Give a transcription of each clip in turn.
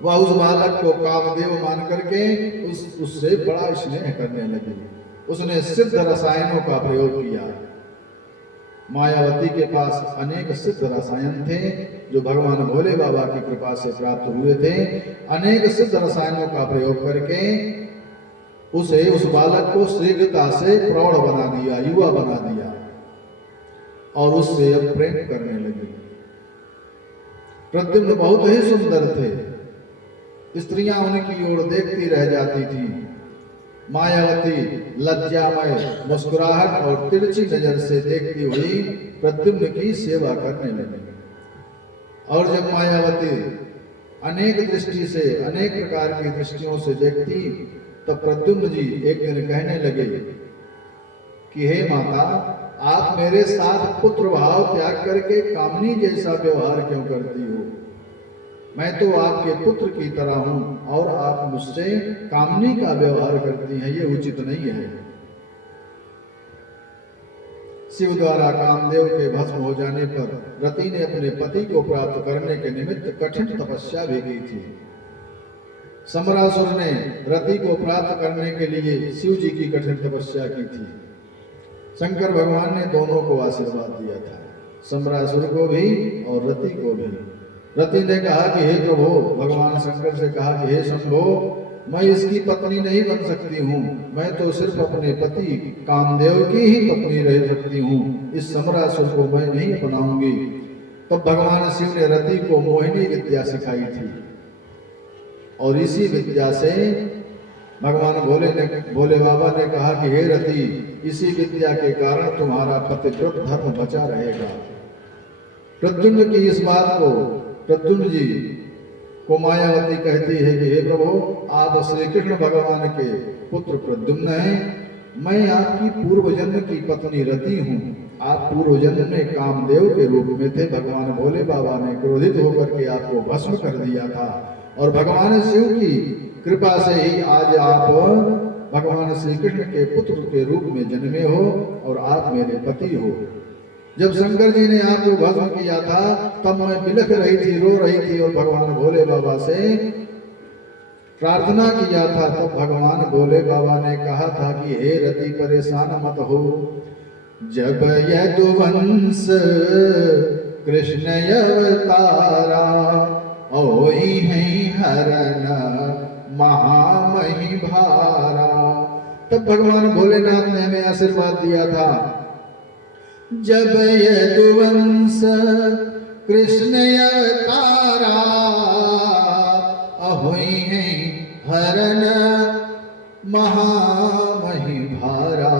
वह उस बालक को कामदेव मान करके उससे बड़ा स्नेह करने लगी। उसने सिद्ध रसायनों का प्रयोग किया। मायावती के पास अनेक सिद्ध रसायन थे जो भगवान भोले बाबा की कृपा से प्राप्त हुए थे। अनेक सिद्ध रसायनों का प्रयोग करके उस बालक को शीघ्रता से प्रौढ़ बना दिया, युवा बना दिया और उससे अब प्रेम करने लगी। प्रद्युम्न बहुत ही सुंदर थे। स्त्रियां उनकी ओर देखती रह जाती थी। मायावती लज्जामय मुस्कुराहट और तिरछी नजर से देखती हुई प्रद्युम्न की सेवा करने लगी। और जब मायावती अनेक दृष्टि से, अनेक प्रकार की दृष्टियों से देखती, तब प्रद्युम्न जी एक दिन कहने लगे कि हे माता, आप मेरे साथ पुत्र भाव त्याग करके कामनी जैसा व्यवहार क्यों करती हो? मैं तो आपके पुत्र की तरह हूं और आप मुझसे कामनी का व्यवहार करती हैं, ये उचित नहीं है। शिव द्वारा कामदेव के भस्म हो जाने पर रति ने अपने पति को प्राप्त करने के निमित्त कठिन तपस्या भी की थी। समरासुर ने रति को प्राप्त करने के लिए शिव जी की कठिन तपस्या की थी। शंकर भगवान ने दोनों को आशीर्वाद दिया था, समरासुर को भी और रति को भी। रति ने कहा कि हे प्रभु, भगवान शंकर से कहा कि हे शंभो, मैं इसकी पत्नी नहीं बन सकती हूँ, मैं तो सिर्फ अपने पति कामदेव की ही पत्नी रह सकती हूँ, इस समरासुर को मैं नहीं अपनाऊंगी। तब भगवान शिव ने रति को मोहिनी विद्या सिखाई थी और इसी विद्या से भगवान भोले बाबा ने कहा कि हे रति, इसी विद्या के कारण तुम्हारा पतिव्रत धर्म बचा रहेगा। प्रद्युम्न की इस बात को प्रद्युम्न जी को मायावती कहती है कि हे प्रभु, आप श्री कृष्ण भगवान के पुत्र प्रद्युम्न हैं, मैं आपकी पूर्व जन्म की पत्नी रति हूँ। आप पूर्व जन्म में कामदेव के रूप में थे। भगवान भोले बाबा ने क्रोधित होकर के आपको भस्म कर दिया था और भगवान शिव की कृपा से ही आज आप भगवान श्री कृष्ण के पुत्र के रूप में जन्मे हो और आप मेरे पति हो। जब शंकर जी ने आपको भस्म किया था तब मैं बिलख रही थी, रो रही थी और भगवान भोले बाबा से प्रार्थना किया था। तब भगवान भोले बाबा ने कहा था कि हे रति, परेशान मत हो। जब यदुवंश कृष्ण अवतारा, ओहि है हरन महामहि भारा। तब भगवान भोलेनाथ ने हमें आशीर्वाद दिया था। जब यदुवंश कृष्ण अवतारा, अहोई है हरन महामहि भारा।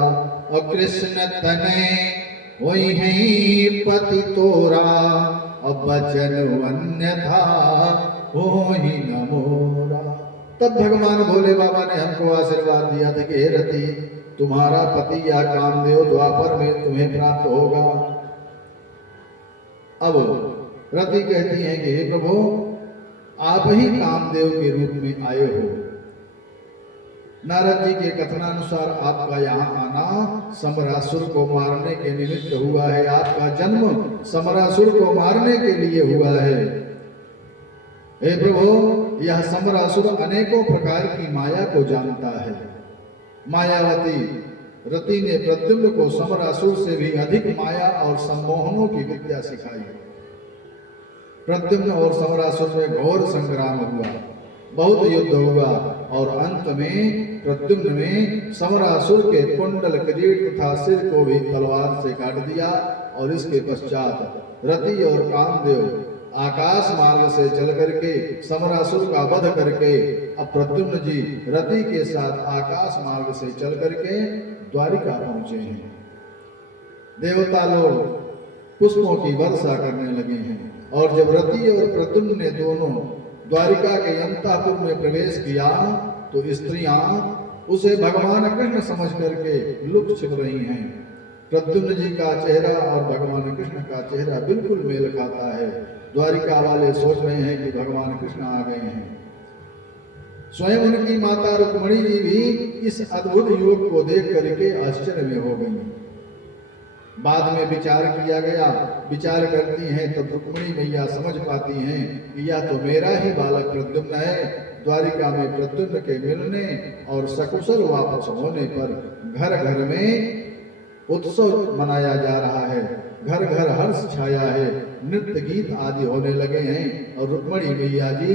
और कृष्ण तने होई है पति तोरा, अब बचन अन्यथा होई न मोरा। तब भगवान भोले बाबा ने हमको आशीर्वाद दिया था कि हे रति, तुम्हारा पति या कामदेव द्वापर में तुम्हें प्राप्त होगा। अब रति कहती हैं कि हे प्रभु, आप ही कामदेव के रूप में आए हो। नारद जी के कथनानुसार आपका यहाँ आना समरासुर को मारने के निमित्त हुआ है। आपका जन्म समरासुर को मारने के लिए हुआ है। हे प्रभु, यह समरासुर अनेकों प्रकार की माया को जानता है। मायावती रति ने प्रद्युम्न को समरासुर से भी अधिक माया और सम्मोहनों की विद्या सिखाई। प्रद्युम्न और समरासुर में घोर संग्राम हुआ, बहुत युद्ध हुआ और अंत में प्रद्युम्न ने समरासुर के कुंडल, किरीट तथा सिर को भी तलवार से काट दिया। और इसके पश्चात रति और कामदेव आकाश मार्ग से चल करके समरासुर का वध करके अब प्रद्युम्न जी रति के साथ आकाश मार्ग से चल करके द्वारिका पहुंचे हैं। देवता लोग पुष्पों की वर्षा करने लगे हैं और जब रति और प्रद्युम्न ने दोनों द्वारिका के अंतःपुर में प्रवेश किया तो स्त्रियां उसे भगवान कृष्ण समझ करके लुक छिप रही हैं। प्रद्युम्न जी का चेहरा और भगवान कृष्ण का चेहरा बिल्कुल मेल खाता है। द्वारिका वाले सोच रहे हैं कि भगवान कृष्ण आ गए हैं। स्वयं उनकी माता रुक्मिणी जी भी इस अद्भुत युवक को देख करके आश्चर्य में हो गई। बाद में विचार किया गया, विचार करती हैं तब रुक्मिणी मैया समझ पाती हैं कि या तो मेरा ही बालक प्रद्युम्न है। द्वारिका में प्रद्युम्न के मिलने और सकुशल वापस होने पर घर घर में उत्सव मनाया जा रहा है, घर घर हर्ष छाया है, नृत्य गीत आदि होने लगे हैं। और रुक्मिणी मैया जी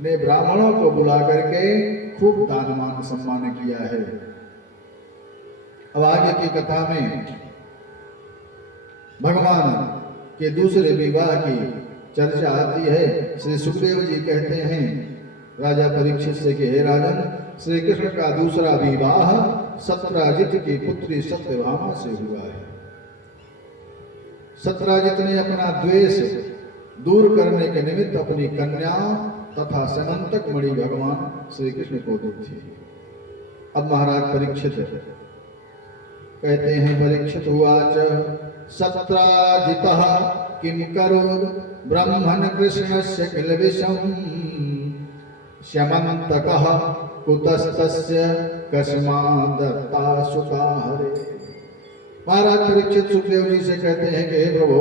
ने ब्राह्मणों को बुला करके खूब दान मान सम्मान किया है। अब आगे की कथा में भगवान के दूसरे विवाह की चर्चा आती है। श्री सुखदेव जी कहते हैं राजा परीक्षित से कि हे राजन, श्री कृष्ण का दूसरा विवाह सत्राजित की पुत्री सत्यभामा से हुआ है। सत्राजित ने अपना द्वेष दूर करने के निमित्त अपनी कन्या तथा समंतक मणि भगवान श्री कृष्ण को दी थी। अब महाराज परीक्षित कहते हैं, परीक्षित उवाच सत्राजितः किं करोत् ब्रह्मन् कृष्णस्य किल्बिषम् श्यमन्तकः कुतस्तस्य कस्मादत्ता सुता हरे। महाराज परीक्षित सुखदेव जी से कहते हैं कि हे प्रभु,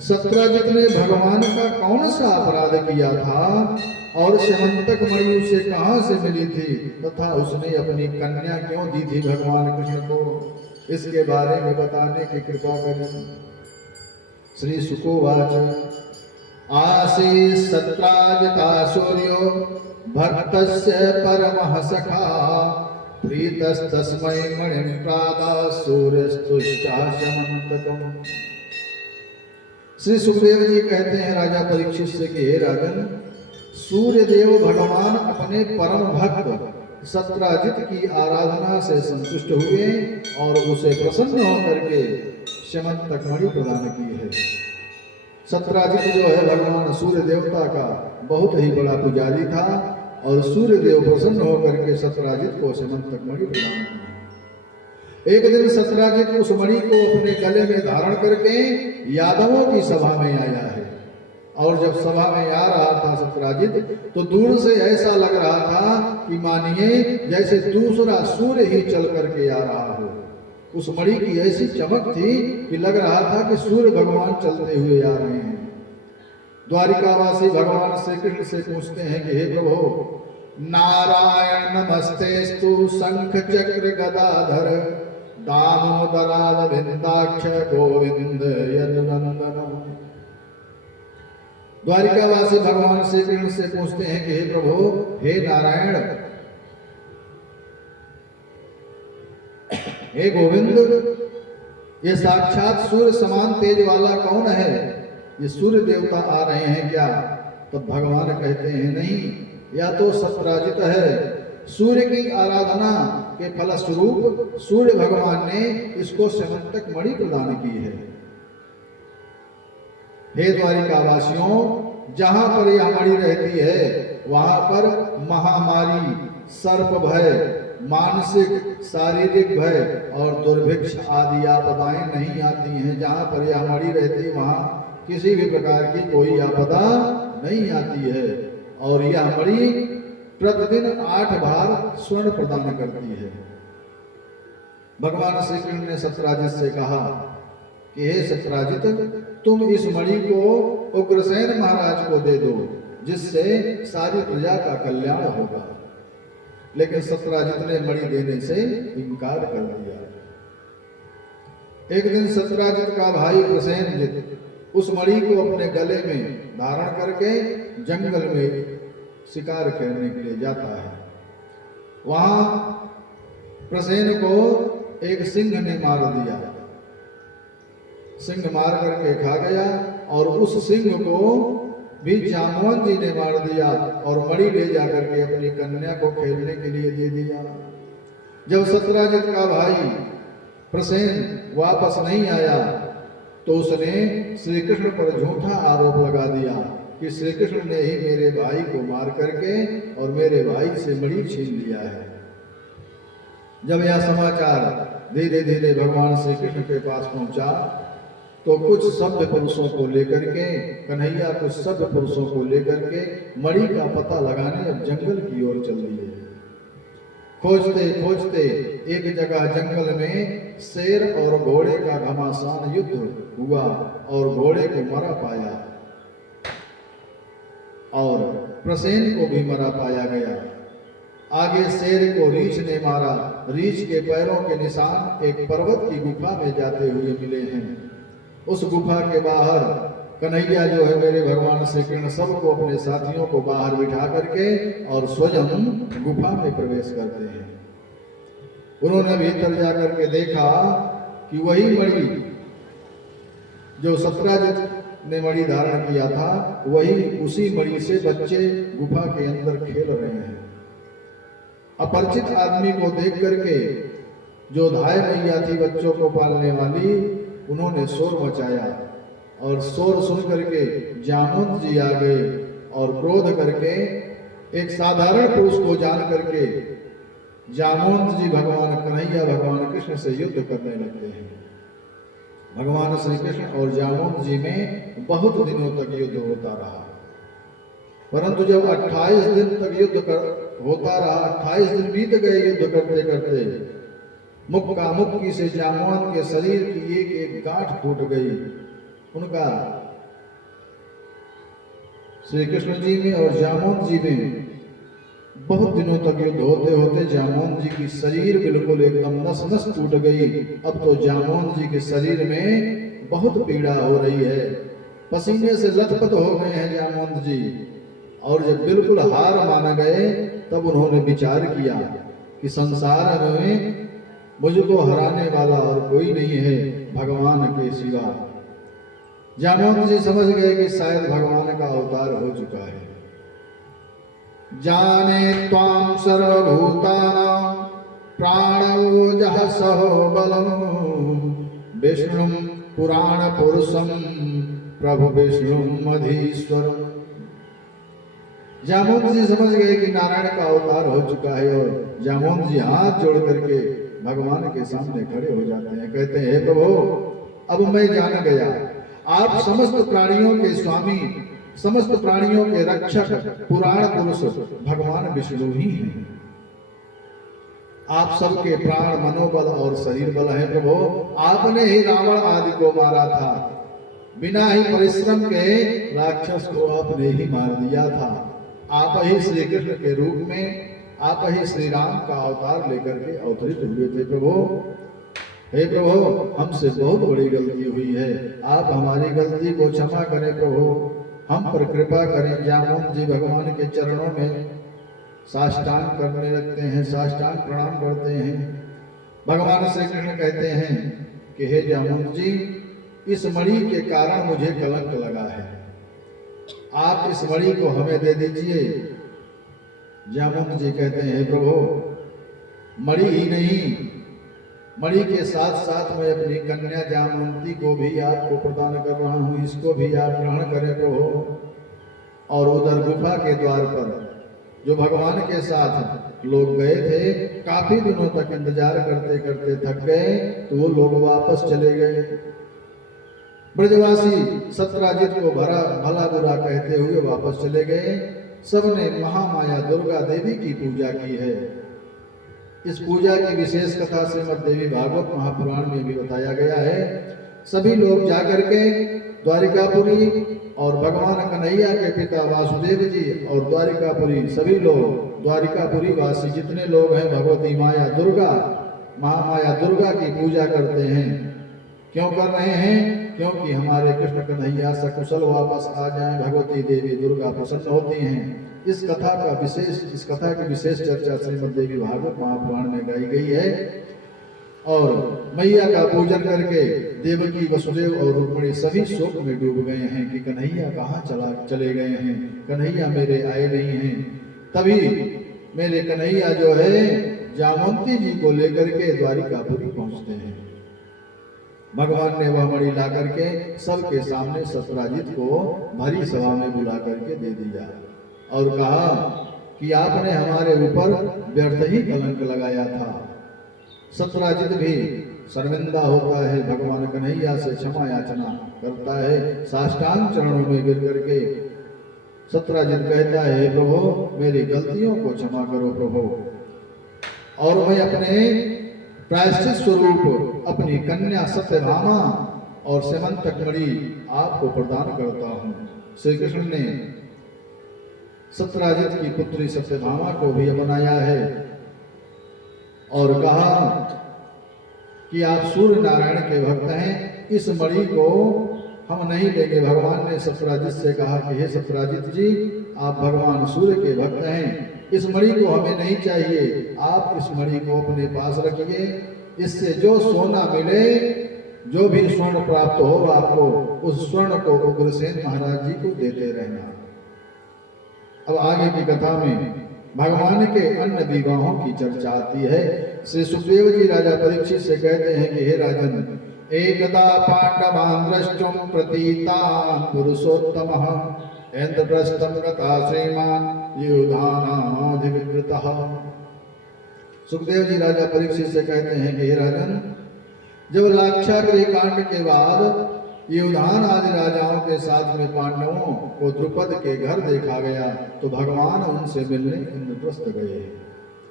सत्राजित ने भगवान का कौन सा अपराध किया था और श्यमंतक मणि उसे कहां से मिली थी तथा उसने अपनी कन्या क्यों दी थी भगवान कृष्ण को, इसके बारे में बताने की कृपा करें। श्री सुकोवाच आसी सत्राजिता सूर्यो भक्तस्य परमः सखा प्रीतस्तस्मै मणिं प्रादा सूर्यस्तुष्टा शमन्तकम्। श्री सुखदेव जी कहते हैं राजा परीक्षित से कि हे राजन, सूर्यदेव भगवान अपने परम भक्त सत्राजित की आराधना से संतुष्ट हुए और उसे प्रसन्न होकर के शमंतक मणि प्रदान की है। सत्राजित जो है भगवान सूर्य देवता का बहुत ही बड़ा पुजारी था और सूर्य देव प्रसन्न होकर के सत्राजित को शमंतक मणि प्रदान की। एक दिन सत्राजित उस मणि को अपने गले में धारण करके यादवों की सभा में आया है और जब सभा में आ रहा था सत्राजित तो दूर से ऐसा लग रहा था कि मानिए जैसे दूसरा सूर्य ही चल करके आ रहा हो। उस मणि की ऐसी चमक थी कि लग रहा था कि सूर्य भगवान चलते हुए आ रहे हैं। द्वारिकावासी भगवान श्री कृष्ण से पूछते हैं कि हे प्रभु, नारायण नमस्तेस्तु शंख चक्र गदाधर दामोदराद विंदाक्ष गोविंद यदुनंदन। द्वारिकावासी भगवान श्री कृष्ण से पूछते हैं कि हे प्रभु, हे नारायण, हे गोविंद, ये साक्षात सूर्य समान तेज वाला कौन है? ये सूर्य देवता आ रहे हैं क्या? तब भगवान कहते हैं नहीं, या तो सत्राजित है। सूर्य की आराधना के फलस्वरूप सूर्य भगवान ने इसको शमंतक मणि प्रदान की है। हे द्वारिकावासियों, जहां पर यह मणि रहती है वहां पर महामारी, सर्प भय, मानसिक शारीरिक भय और दुर्भिक्ष आदि आपदाएं नहीं आती हैं। जहां पर यह मणि रहती वहां किसी भी प्रकार की कोई आपदा नहीं आती है। और यह मणि प्रतिदिन 8 बार स्वर्ण प्रदान करती है। भगवान श्री कृष्ण ने सत्राजित से कहा कि हे सत्राजित, तुम इस मणि को उग्रसेन महाराज को दे दो, जिससे सारी प्रजा का कल्याण होगा। लेकिन सत्राजित ने मणि देने से इनकार कर दिया। एक दिन सत्राजित का भाई प्रसेनजित उस मणि को अपने गले में धारण करके जंगल में शिकार करने के लिए जाता है। वहां प्रसेन को एक सिंह ने मार दिया। सिंह मार करके खा गया और उस सिंह को भी जामवन जी ने मार दिया और मणि ले जाकर के अपनी कन्या को खेलने के लिए दे दिया। जब सत्राजित का भाई प्रसेन वापस नहीं आया तो उसने श्री कृष्ण पर झूठा आरोप लगा दिया कि श्री कृष्ण ने ही मेरे भाई को मार करके और मेरे भाई से मणि छीन लिया है। जब यह समाचार धीरे धीरे भगवान श्री कृष्ण के पास पहुंचा तो कुछ सभ्य पुरुषों को लेकर के कन्हैया कुछ सभ्य पुरुषों को लेकर के मणि का पता लगाने अब जंगल की ओर चल दिए। खोजते खोजते एक जगह जंगल में शेर और घोड़े का घमासान युद्ध हुआ और घोड़े को मरा पाया और प्रसेन को भी मरा पाया गया। आगे शेर को रीछ ने मारा। रीछ के पैरों के निशान एक पर्वत की गुफा में जाते हुए मिले हैं। उस गुफा के बाहर कन्हैया जो है मेरे भगवान श्री कृष्ण सबको अपने साथियों को बाहर बिठा करके और स्वयं गुफा में प्रवेश करते हैं। उन्होंने भीतर जाकर के देखा कि वही मणि जो सत्राजित ने मणि धारण किया था, वही उसी मणि से बच्चे गुफा के अंदर खेल रहे हैं। अपरिचित आदमी को देख करके जो धाय मैया थी बच्चों को पालने वाली, उन्होंने शोर मचाया और शोर सुन करके जामवंत जी आ गए और क्रोध करके एक साधारण पुरुष को जान करके जामवंत जी भगवान कन्हैया भगवान कृष्ण से युद्ध करने लगते हैं। भगवान श्री कृष्ण और जामवंत जी में बहुत दिनों तक युद्ध होता रहा, परंतु जब 28 दिन तक युद्ध होता रहा, 28 दिन बीत गए युद्ध करते करते, मुक्का मुक्की से जामवंत के शरीर की एक एक गांठ टूट गई। उनका श्री कृष्ण जी में और जामवंत जी में बहुत दिनों तक युद्ध होते होते जामवंत जी की शरीर बिल्कुल एकदम नस नस टूट गई। अब तो जामवंत जी के शरीर में बहुत पीड़ा हो रही है, पसीने से लथपथ हो गए हैं जामवंत जी। और जब बिल्कुल हार मान गए तब उन्होंने विचार किया कि संसार में मुझको हराने वाला और कोई नहीं है भगवान के सिवा। जामवंत जी समझ गए कि शायद भगवान का अवतार हो चुका है। जाने त्वां सर्वभूतानां प्राणोजः सहो बलम् विष्णुं पुराण पुरुषं प्रभु विष्णुं मधीश्वरम्। जामवंत जी समझ गए कि नारायण का अवतार हो चुका है और जामवंत जी हाथ जोड़ करके भगवान के सामने खड़े हो जाते हैं। कहते हैं, हे प्रभु, अब मैं जान गया आप समस्त प्राणियों के स्वामी, समस्त प्राणियों के रक्षक, पुराण पुरुष भगवान विष्णु ही हैं। आप सबके प्राण, मनोबल और शरीर बल है प्रभु। आपने ही रावण आदि को मारा था, बिना ही परिश्रम के राक्षस को आपने ही मार दिया था। आप ही श्री कृष्ण के रूप में, आप ही श्री राम का अवतार लेकर के अवतरित हुए थे प्रभु। हे प्रभु, हमसे बहुत बड़ी गलती हुई है, आप हमारी गलती को क्षमा करें प्रभु, हम पर कृपा करें। जामवंत जी भगवान के चरणों में साष्टांग करने लगते हैं, साष्टांग प्रणाम करते हैं। भगवान श्री कृष्ण कहते हैं कि हे जामवंत जी, इस मणि के कारण मुझे कलंक लगा है, आप इस मणि को हमें दे दीजिए। जामवंत जी कहते हैं, हे प्रभु, मणि ही नहीं, मणि के साथ साथ मैं अपनी कन्या जामवंती को भी आपको प्रदान कर रहा हूँ, इसको भी आप ग्रहण करें प्रभु। और उधर गुफा के द्वार पर जो भगवान के साथ लोग गए थे, काफी दिनों तक इंतजार करते करते थक गए तो वो लोग वापस चले गए। ब्रजवासी सत्राजित को भला बुरा कहते हुए वापस चले गए। सबने महामाया दुर्गा देवी की पूजा की है। इस पूजा की विशेष कथा श्रीमद् देवी भागवत महापुराण में भी बताया गया है। सभी लोग जाकर के द्वारिकापुरी और भगवान कन्हैया के पिता वासुदेव जी और द्वारिकापुरी सभी लोग, द्वारिकापुरी वासी जितने लोग हैं, भगवती माया दुर्गा, महामाया दुर्गा की पूजा करते हैं। क्यों कर रहे हैं? क्योंकि हमारे कृष्ण कन्हैया सकुशल वापस आ जाएं, भगवती देवी दुर्गा प्रसन्न होती हैं। इस कथा की विशेष चर्चा श्रीमद् देवी भागवत महापुराण में गाई गई है। और मैया का पूजन करके देवकी, वसुदेव और रुक्मिणी सभी शोक में डूब गए हैं कि कन्हैया कहाँ चले गए हैं, कन्हैया मेरे आए नहीं हैं। तभी मेरे कन्हैया जो है जामवंती जी को लेकर के द्वारिकापुरी पहुंचते हैं। भगवान ने वह मणि ला करके सबके सामने सत्राजित को भरी सभा में बुला करके दे दिया और कहा कि आपने हमारे ऊपर व्यर्थ ही कलंक लगाया था। सत्राजित भी शर्मिंदा होता है, भगवान कन्हैया से क्षमा याचना करता है, साष्टांग चरणों में गिर करके सत्राजित कहता है, प्रभु मेरी गलतियों को क्षमा करो प्रभु। और मैं अपने प्रायश्चित स्वरूप अपनी कन्या सत्यभामा और सेमंतक मणि आपको प्रदान करता हूँ। श्री कृष्ण ने सत्यराजित की पुत्री सत्यभामा को भी अपनाया है और कहा कि आप सूर्य नारायण के भक्त हैं, इस मणि को हम नहीं लेंगे। भगवान ने सत्यराजित से कहा कि हे सत्यराजित जी, आप भगवान सूर्य के भक्त हैं, इस मणि को हमें नहीं चाहिए, आप इस मणि को अपने पास रखिए। इससे जो सोना मिले, जो भी स्वर्ण प्राप्त हो आपको, उस स्वर्ण को उग्रसेन महाराज जी को देते रहना। अब आगे की कथा में भगवान के अन्य विवाहों की चर्चा आती है। श्री सुखदेव जी राजा परीक्षित से कहते हैं कि हे राजन, एकदा पांडवान् द्रष्टुं प्रतीतान् पुरुषोत्तमः इंद्रप्रस्थं गता श्रीमान् युधानाधिविकृतः। सुखदेव जी राजा परीक्षित से कहते हैं कि हे राजन, जब लाक्षागृह कांड के बाद युधान आदि राजाओं के साथ में पांडवों को द्रुपद के घर देखा गया तो भगवान उनसे मिलने इंद्रप्रस्थ गए।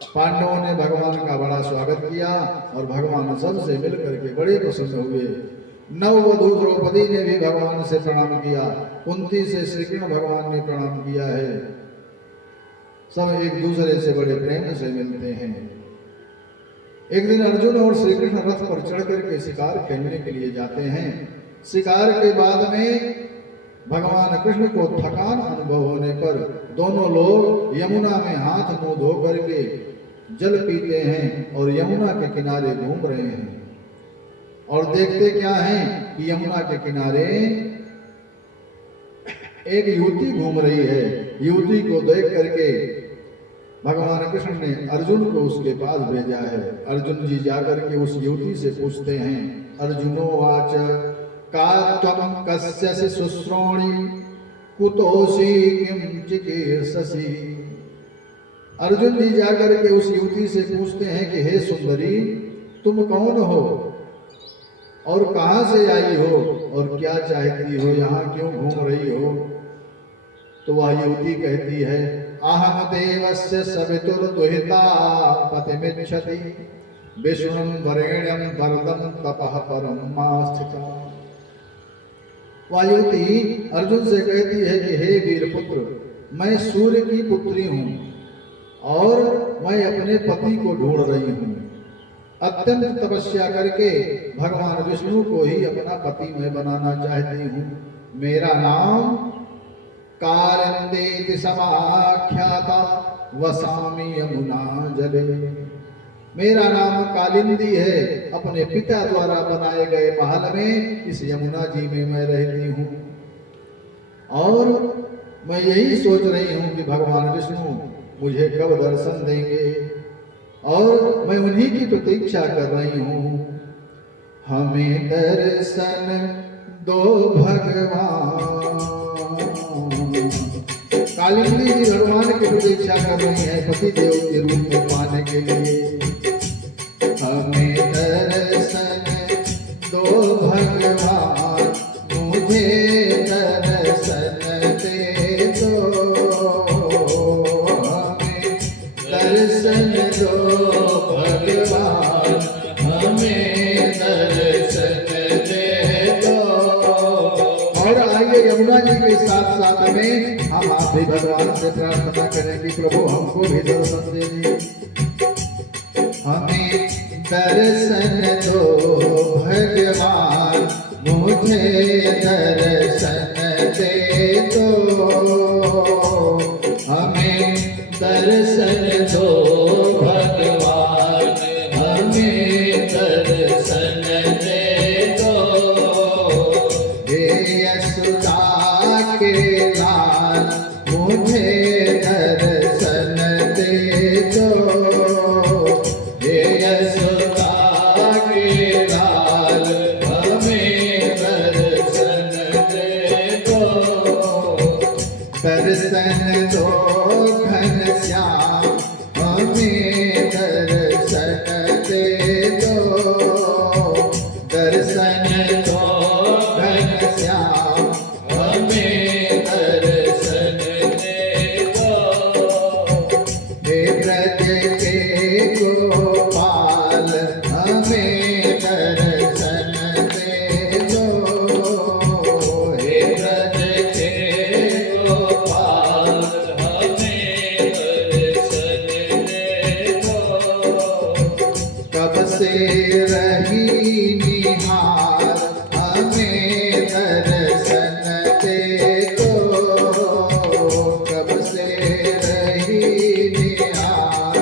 पांडवों ने भगवान का बड़ा स्वागत किया और भगवान सबसे मिलकर के बड़े प्रसन्न हुए। नववधू द्रौपदी ने भी भगवान से प्रणाम किया, कुंती से श्री कृष्ण भगवान ने प्रणाम किया है। सब एक दूसरे से बड़े प्रेम से मिलते हैं। एक दिन अर्जुन और श्री कृष्ण रथ पर चढ़ करके शिकार खेलने के लिए जाते हैं। शिकार के बाद में भगवान कृष्ण को थकान अनुभव होने पर दोनों लोग यमुना में हाथ मुंह धो करके जल पीते हैं और यमुना के किनारे घूम रहे हैं। और देखते क्या हैं कि यमुना के किनारे एक युवती घूम रही है। युवती को देख करके भगवान कृष्ण ने अर्जुन को उसके पास भेजा है। अर्जुन जी जाकर के उस युवती से पूछते हैं, अर्जुनो वाच का त्वं कस्यसि शुश्रोणि कुतोषि किं चिकीर्षसि। अर्जुन जी जाकर के उस युवती से पूछते हैं कि हे सुंदरी, तुम कौन हो और कहां से आई हो और क्या चाहती हो, यहाँ क्यों घूम रही हो। तो वह युवती कहती है, अहम देवस्य सवितुर्दुहिता पतिमिच्छति विष्णुं वरेण्यं वरदं तपः परं मास्थिता। वह युवती अर्जुन से कहती है कि हे वीर पुत्र, मैं सूर्य की पुत्री हूँ और मैं अपने पति को ढूंढ रही हूँ। अत्यंत तपस्या करके भगवान विष्णु को ही अपना पति मैं बनाना चाहती हूँ। मेरा नाम कालिंदेति समाख्याता वसामि यमुना जले। मेरा नाम कालिंदी है, अपने पिता द्वारा बनाए गए महल में इस यमुना जी में मैं रहती हूँ। और मैं यही सोच रही हूँ कि भगवान विष्णु मुझे कब दर्शन देंगे और मैं उन्हीं की प्रतीक्षा कर रही हूँ। हमें दर्शन दो भगवान। कालिंदी जी भगवान की प्रतीक्षा कर रही है पति देव के रूप में पाने के लिए। हमें दर्शन दो भगवान, मुझे दर्शन दे दो। हमें दर्शन दो भगवान, हमें दर्शन दे दो। और आइए यमुना जी के साथ साथ में हम आप भी भगवान से प्रार्थना करें कि प्रभु हमको भी दर्शन दे। हमें दर्शन दो भगवान, मुझे दर्शन दे दो। हमें दर्शन दो भगवान, हमें दर्शन दे दो। हे यशोदा के लाल, मुझे दर्शन दे दो। हे यशोदा के लाल, हमें दर्शन दे दो। दर्शन दो घनश्याम, हमें दर्शन दे दो। दर्शन दो घनश्याम, हमें दर्शन दे दो। हे ब्रज के कब से रही निहार,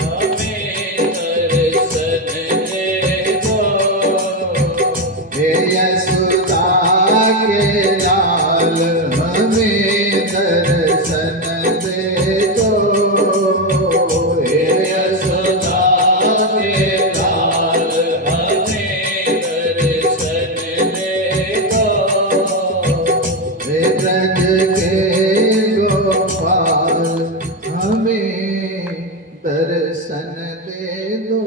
हमें दर्शन दे दो। हे यशोदा के लाल हमें दर्शन दे दो, हे यशोदा के लाल हमें दर्शन दे दो। हे ब्रज के गोपाल हमें दर्शन दे दो।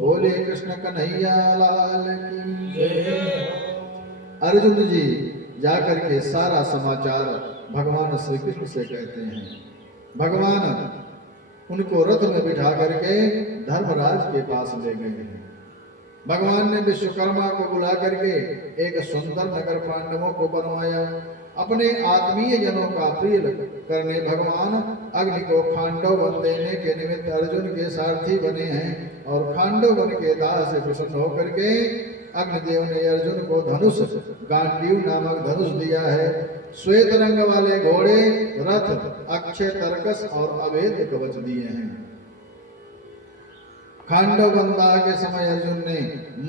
बोले कृष्ण कन्हैया लाल की जय। अर्जुन जी जाकर के सारा समाचार भगवान श्री कृष्ण से कहते हैं। भगवान उनको रथ में बिठा करके धर्मराज के पास ले गए हैं। भगवान ने विश्वकर्मा को बुला करके एक सुंदर नगर पांडवों को बनवाया। अपने आत्मीय जनों का प्रिय करने भगवान अग्नि को खांडव वन देने के निमित्त अर्जुन के सारथी बने हैं और खांडव वन के दाह से प्रसन्न होकर के अग्निदेव ने अर्जुन को धनुष गांडीव नामक धनुष दिया है। श्वेत रंग वाले घोड़े, रथ, अक्षय तरकस और अभेद कवच दिए हैं। खांडव बंदा के समय अर्जुन ने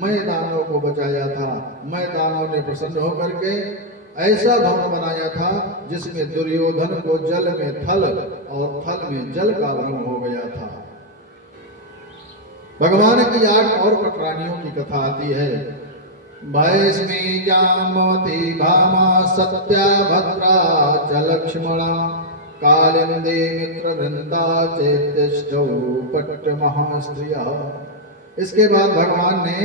मैदानों को बचाया था। मैदानों ने प्रसन्न होकर के ऐसा भवन बनाया था जिसमें दुर्योधन को जल में थल और थल में जल का भ्रम हो गया था। भगवान की 8 और पटरानियों की कथा आती है। भैस्मी जामवती भामा सत्या भद्रा च लक्ष्मणा कालिंदी मित्र वृंदा चेत्यष्टौ पट्ट महास्त्रिया। इसके बाद भगवान ने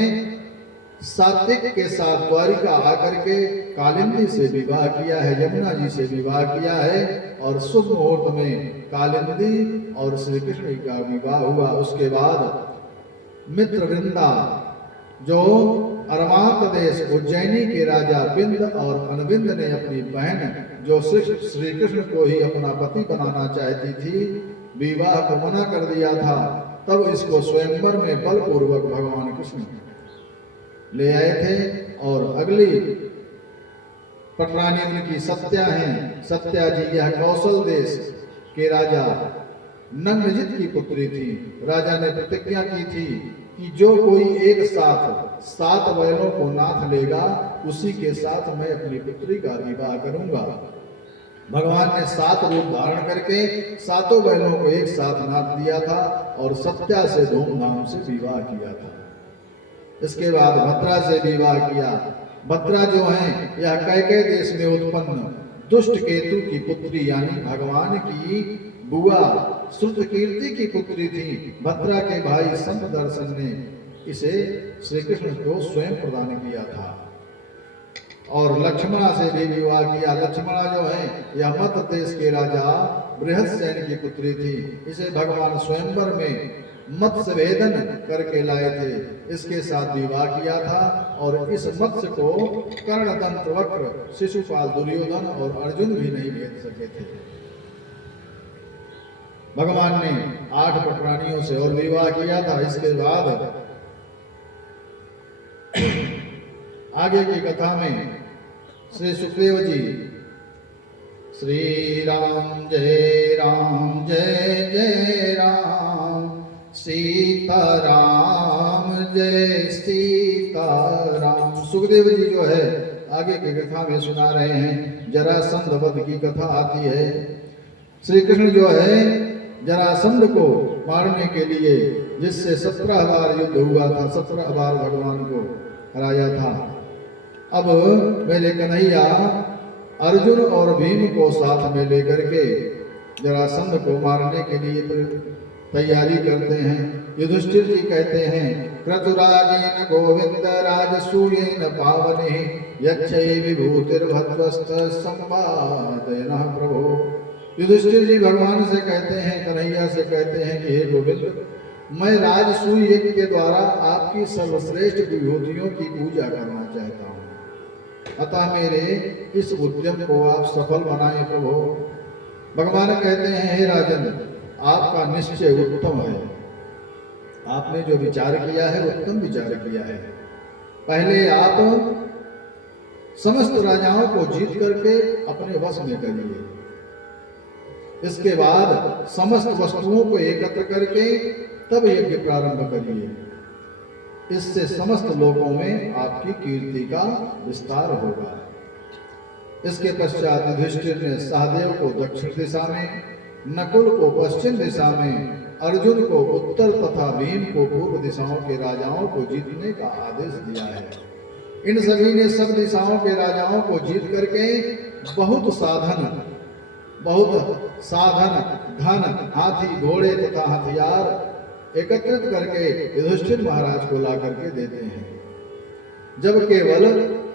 सात्विक के साथ द्वारिका आकर के कालिंदी से विवाह किया है, यमुना जी से विवाह किया है और शुभ मुहूर्त में कालिंदी और श्री कृष्ण का विवाह हुआ। उसके बाद मित्र वृंदा जो अरमांत देश उज्जैनी के राजा बिंद और अनबिंद ने अपनी बहन जो श्री कृष्ण को ही अपना पति बनाना चाहती थी, विवाह को मना कर दिया था। तब इसको स्वयंवर में बलपूर्वक भगवान कृष्ण ले आए थे। और अगली पटरानी उनकी सत्या हैं। सत्या जी यह कौशल देश के राजा नंदजित की पुत्री थी। राजा ने प्रतिज्ञा की थी कि जो कोई एक साथ 7 बैलों को नाथ लेगा उसी के साथ मैं अपनी पुत्री का विवाह करूंगा। भगवान ने 7 रूप धारण करके 7 बैलों को एक साथ नाथ दिया था और सत्या से धूमधाम से विवाह किया था। इसके बाद भद्रा से विवाह किया। भद्रा जो है यह कैकेय देश में उत्पन्न दुष्ट केतु की पुत्री यानी भगवान की बुआ श्रुतकीर्ति की पुत्री थी। भद्रा के भाई संत दर्शन ने इसे श्री कृष्ण को स्वयं प्रदान किया था। और लक्ष्मणा से भी विवाह किया। लक्ष्मणा जो है यह मध्य देश के राजा बृहस्सेन की पुत्री थी। इसे भगवान स्वयंवर में मत्स्य भेदन करके लाए थे। इसके साथ विवाह किया था और इस मत्स्य को कर्णदंत वक्र शिशुपाल दुर्योधन और अर्जुन भी नहीं भेद सके थे। भगवान ने 8 पटरानियों से और विवाह किया था। इसके बाद आगे की कथा में श्री सुखदेव जी श्री राम जय जय राम सीताराम जय सीताराम। सुखदेव जी जो है आगे की कथा में सुना रहे हैं। जरासंध वध की कथा आती है। श्री कृष्ण जो है जरासंध को मारने के लिए जिससे 17 बार युद्ध हुआ था, 17 बार भगवान को हराया था। अब मेरे कन्हैया अर्जुन और भीम को साथ में लेकर के जरासंध को मारने के लिए तैयारी करते हैं। युधिष्ठिर जी कहते हैं क्रतुराजेन गोविंद राजसूयेन पावने यक्षै विभूतिर्भद्रस्त संवादयनः प्रभो। युधिष्ठिर जी भगवान से कहते हैं, कन्हैया से कहते हैं कि हे गोविंद, मैं राजसूय यज्ञ के द्वारा आपकी सर्वश्रेष्ठ विभूतियों की पूजा करना चाहता हूँ। अतः मेरे इस उद्यम को आप सफल बनाएं प्रभु। भगवान कहते हैं हे राजन, आपका निश्चय उत्तम है। आपने जो विचार किया है उत्तम विचार किया है। पहले आप समस्त राजाओं को जीत करके अपने वश में करिए, इसके बाद समस्त वस्तुओं को एकत्र करके तब यज्ञ प्रारंभ करिए। इससे समस्त लोकों में आपकी कीर्ति का विस्तार होगा। इसके पश्चात युधिष्ठिर ने सहदेव को दक्षिण दिशा में, नकुल को पश्चिम दिशा में, अर्जुन को उत्तर तथा भीम को पूर्व दिशाओं के राजाओं को जीतने का आदेश दिया है। इन सभी ने सब दिशाओं के राजाओं को जीत करके बहुत साधन, धन, हाथी, घोड़े तथा हथियार एकत्रित करके युधिष्ठिर महाराज को ला करके देते हैं। जब केवल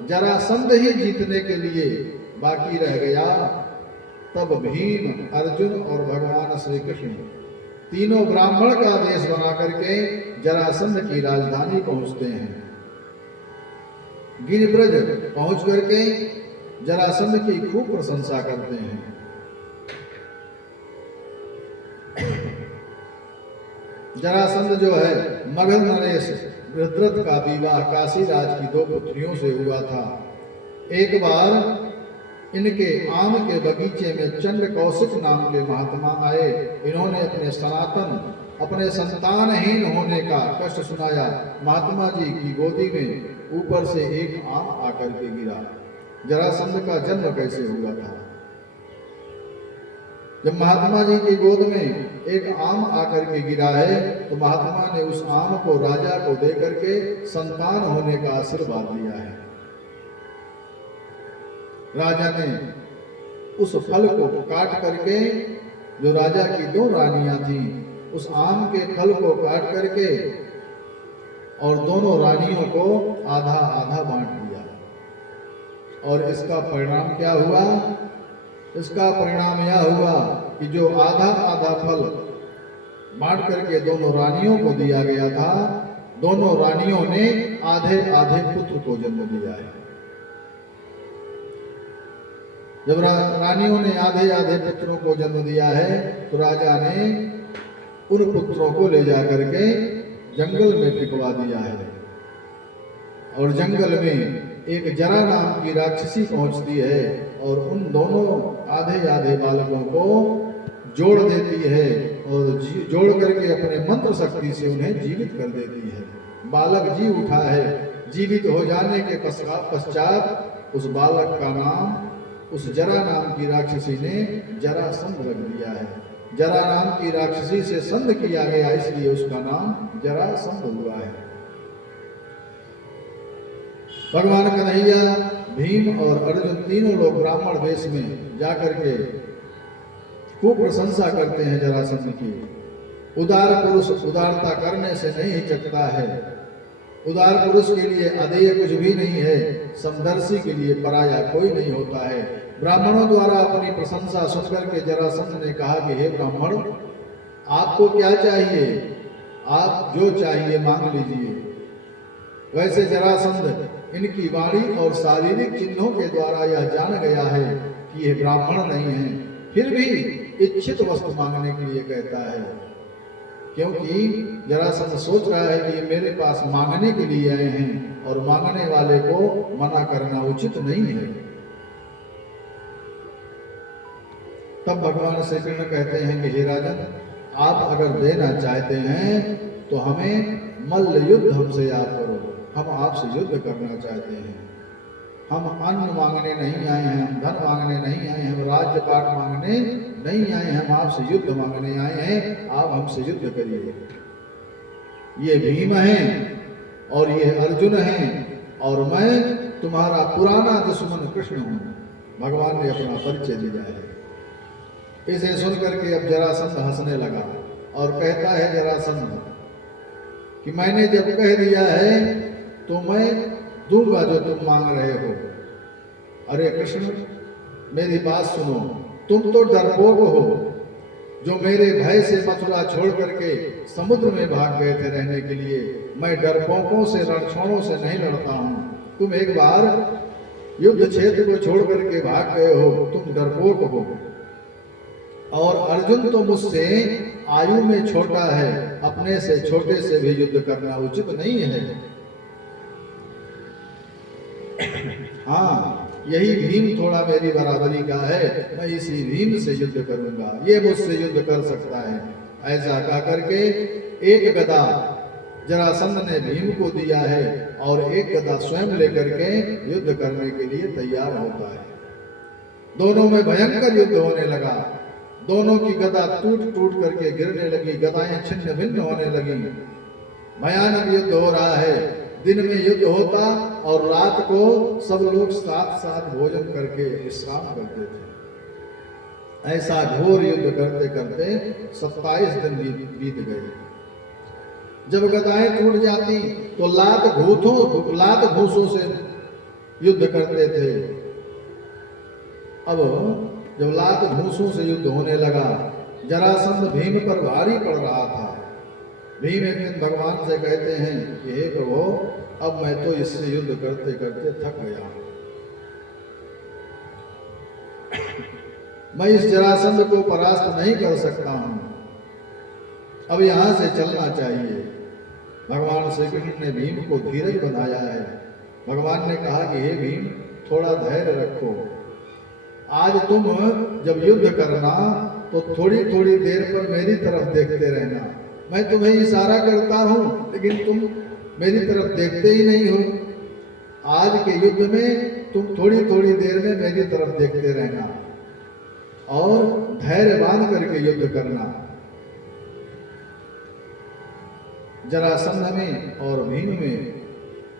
जरासंध ही जीतने के लिए बाकी रह गया, तब भीम, अर्जुन और भगवान श्री कृष्ण तीनों ब्राह्मण का वेश बना करके जरासंध की राजधानी पहुंचते हैं। गिरिब्रज पहुंच करके जरासंध की खूब प्रशंसा करते हैं। जरासंध जो है, मगध नरेश रुद्रथ का विवाह काशी राज की 2 पुत्रियों से हुआ था। एक बार इनके आम के बगीचे में चंद्र कौशिक नाम के महात्मा आए। इन्होंने अपने संतानहीन होने का कष्ट सुनाया। महात्मा जी की गोदी में ऊपर से एक आम आकर के गिरा। जरासंध का जन्म कैसे हुआ था? जब महात्मा जी की गोद में एक आम आकर के गिरा है, तो महात्मा ने उस आम को राजा को दे करके संतान होने का आशीर्वाद दिया है। राजा ने उस फल को काट करके, जो राजा की 2 रानियां थी, उस आम के फल को काट करके और दोनों रानियों को आधा आधा बांट दिया। और इसका परिणाम क्या हुआ? इसका परिणाम यह हुआ कि जो आधा आधा फल बांट करके दोनों रानियों को दिया गया था, दोनों रानियों ने आधे आधे पुत्र को जन्म दिया है। जब रानियों ने आधे आधे पुत्रों को जन्म दिया है, तो राजा ने उन पुत्रों को ले जाकर के जंगल में टिकवा दिया है। और जंगल में एक जरा नाम की राक्षसी पहुंचती है और उन दोनों आधे आधे बालकों को जोड़ देती है और जोड़ करके अपने मंत्र शक्ति से उन्हें जीवित कर देती है। बालक जी उठा है। जीवित हो जाने के पश्चात उस बालक का नाम उस जरा नाम की राक्षसी ने जरासंध रख दिया है। जरा नाम की राक्षसी से संध किया गया, इसलिए उसका नाम जरासंध हुआ है। भगवान कन्हैया, भीम और अर्जुन तीनों लोग ब्राह्मण वेश में जाकर के खूब प्रशंसा करते हैं जरासंध की। उदार पुरुष उदारता करने से नहीं हिचकता है। उदार पुरुष के लिए अदेय कुछ भी नहीं है। समदर्शी के लिए पराया कोई नहीं होता है। ब्राह्मणों द्वारा अपनी प्रशंसा सुनकर के जरासंध ने कहा कि हे ब्राह्मण, आपको क्या चाहिए? आप जो चाहिए मांग लीजिए। वैसे जरासंध इनकी वाणी और शारीरिक चिन्हों के द्वारा यह जान गया है कि ये ब्राह्मण नहीं है, फिर भी इच्छित वस्तु मांगने के लिए कहता है, क्योंकि जरासंध सोच रहा है कि ये मेरे पास मांगने के लिए आए हैं और मांगने वाले को मना करना उचित नहीं है। तब भगवान श्री कृष्ण कहते हैं कि हे राजन, आप अगर देना चाहते हैं तो हमें मल्ल युद्ध हमसे आप करो। हम आपसे युद्ध करना चाहते हैं। हम अन्न मांगने नहीं आए हैं, हम धन मांगने नहीं आए हैं, हम राज्य पाठ मांगने नहीं आए हैं, हम आपसे युद्ध मांगने आए हैं। आप हमसे युद्ध करिए। ये भीम हैं और ये अर्जुन हैं और मैं तुम्हारा पुराना दुश्मन कृष्ण हूं। भगवान ने अपना परिचय दिया है। इसे सुनकर के अब जरासंध हंसने लगा और कहता है जरासंध कि मैंने जब कह दिया है तो मैं दूंगा जो तुम मांग रहे हो। अरे कृष्ण, मेरी बात सुनो। तुम तो डरपोक हो, जो मेरे भय से मथुरा छोड़ करके समुद्र में भाग गए थे रहने के लिए। मैं डरपोकों से, रणछोड़ों से नहीं लड़ता हूं। तुम एक बार युद्ध क्षेत्र को छोड़ करके भाग गए हो, तुम डरपोक हो। और अर्जुन तो मुझसे आयु में छोटा है, अपने से छोटे से भी युद्ध करना उचित नहीं है। हाँ, यही भीम थोड़ा मेरी बराबरी का है, मैं इसी भीम से युद्ध करूंगा, ये मुझसे युद्ध कर सकता है। ऐसा कह करके एक गदा जरासंध ने भीम को दिया है और एक गदा स्वयं लेकर के युद्ध करने के लिए तैयार होता है। दोनों में भयंकर युद्ध होने लगा। दोनों की गदा टूट टूट करके गिरने लगी, गदाएं छिन्न भिन्न होने लगी। भयानक युद्ध हो रहा है। दिन में युद्ध होता और रात को सब लोग साथ साथ भोजन करके विश्राम करते थे। ऐसा घोर युद्ध करते करते 27 दिन बीत गए। जब गदाएं टूट जाती तो लात घूसों से युद्ध करते थे। अब जब लात घूसों से युद्ध होने लगा, जरासंध भीम पर भारी पड़ रहा था। भीम एक दिन भगवान से कहते हैं कि हे प्रभु, अब मैं तो इससे युद्ध करते करते थक गया हूं। मैं इस जरासंध को परास्त नहीं कर सकता हूं, अब यहां से चलना चाहिए। भगवान श्री कृष्ण ने भीम को धीरज बंधाया है। भगवान ने कहा कि हे भीम, थोड़ा धैर्य रखो। आज तुम जब युद्ध करना तो थोड़ी थोड़ी देर पर मेरी तरफ देखते रहना। मैं तुम्हें इशारा करता हूं लेकिन तुम मेरी तरफ देखते ही नहीं हो। आज के युद्ध में तुम थोड़ी थोड़ी देर में मेरी तरफ देखते रहना और धैर्य बांध करके युद्ध करना। जरासंध में और भीम में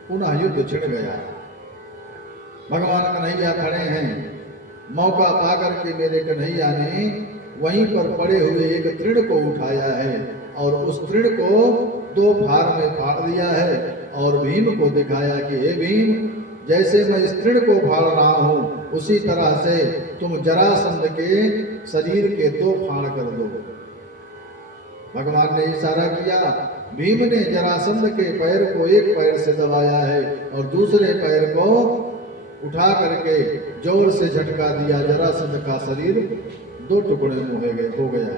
पुनः युद्ध छिड़ गया। भगवान कन्हैया खड़े हैं। मौका पाकर के मेरे कन्हैया ने वहीं पर पड़े हुए एक तृण को उठाया है और उस तृण को 2 भाग में फाड़ दिया है और भीम को दिखाया कि हे भीम, जैसे मैं इस तृण को फाड़ रहा हूं उसी तरह से तुम जरासंध के शरीर के 2 फाड़ कर दो। भगवान ने इशारा किया। भीम ने जरासंध के पैर को एक पैर से दबाया है और दूसरे पैर को उठा करके जोर से झटका दिया। जरासंध का शरीर 2 टुकड़े में हो गया।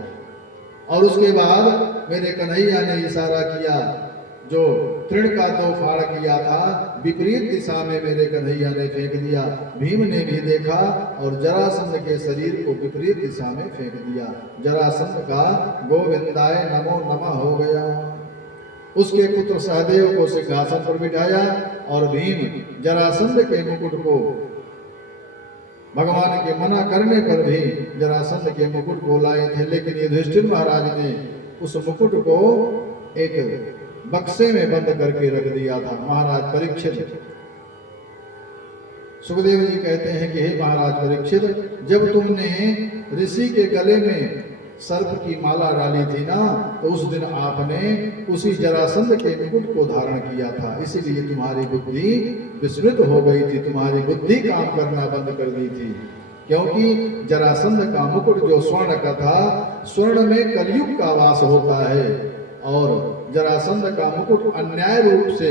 और उसके बाद मेरे कन्हैया ने इशारा किया, जो तृण का 2 फाड़ किया था विपरीत दिशा में मेरे कन्हैया ने फेंक दिया। भीम ने भी देखा और जरासंध के शरीर को विपरीत दिशा में फेंक दिया। जरासंध का गोविंदाय नमो नमः हो गया। उसके पुत्र सहदेव को सिंहासन पर बिठाया और भीम जरासंध के मुकुट को, भगवान के मना करने पर भी जरासंध के मुकुट को लाए थे, लेकिन युधिष्ठिर महाराज ने उस मुकुट को एक बक्से में बंद करके रख दिया था। महाराज परीक्षित, सुखदेव जी कहते हैं कि हे महाराज परीक्षित, जब तुमने ऋषि के गले में सर्प की माला डाली थी ना, तो उस दिन आपने उसी जरासंध के मुकुट को धारण किया था, इसीलिए तुम्हारी बुद्धि विस्मृत हो गई थी, तुम्हारी बुद्धि काम करना बंद कर दी थी। क्योंकि जरासंध का मुकुट जो स्वर्ण का था, स्वर्ण में कलयुग का वास होता है और जरासंध का मुकुट अन्याय रूप से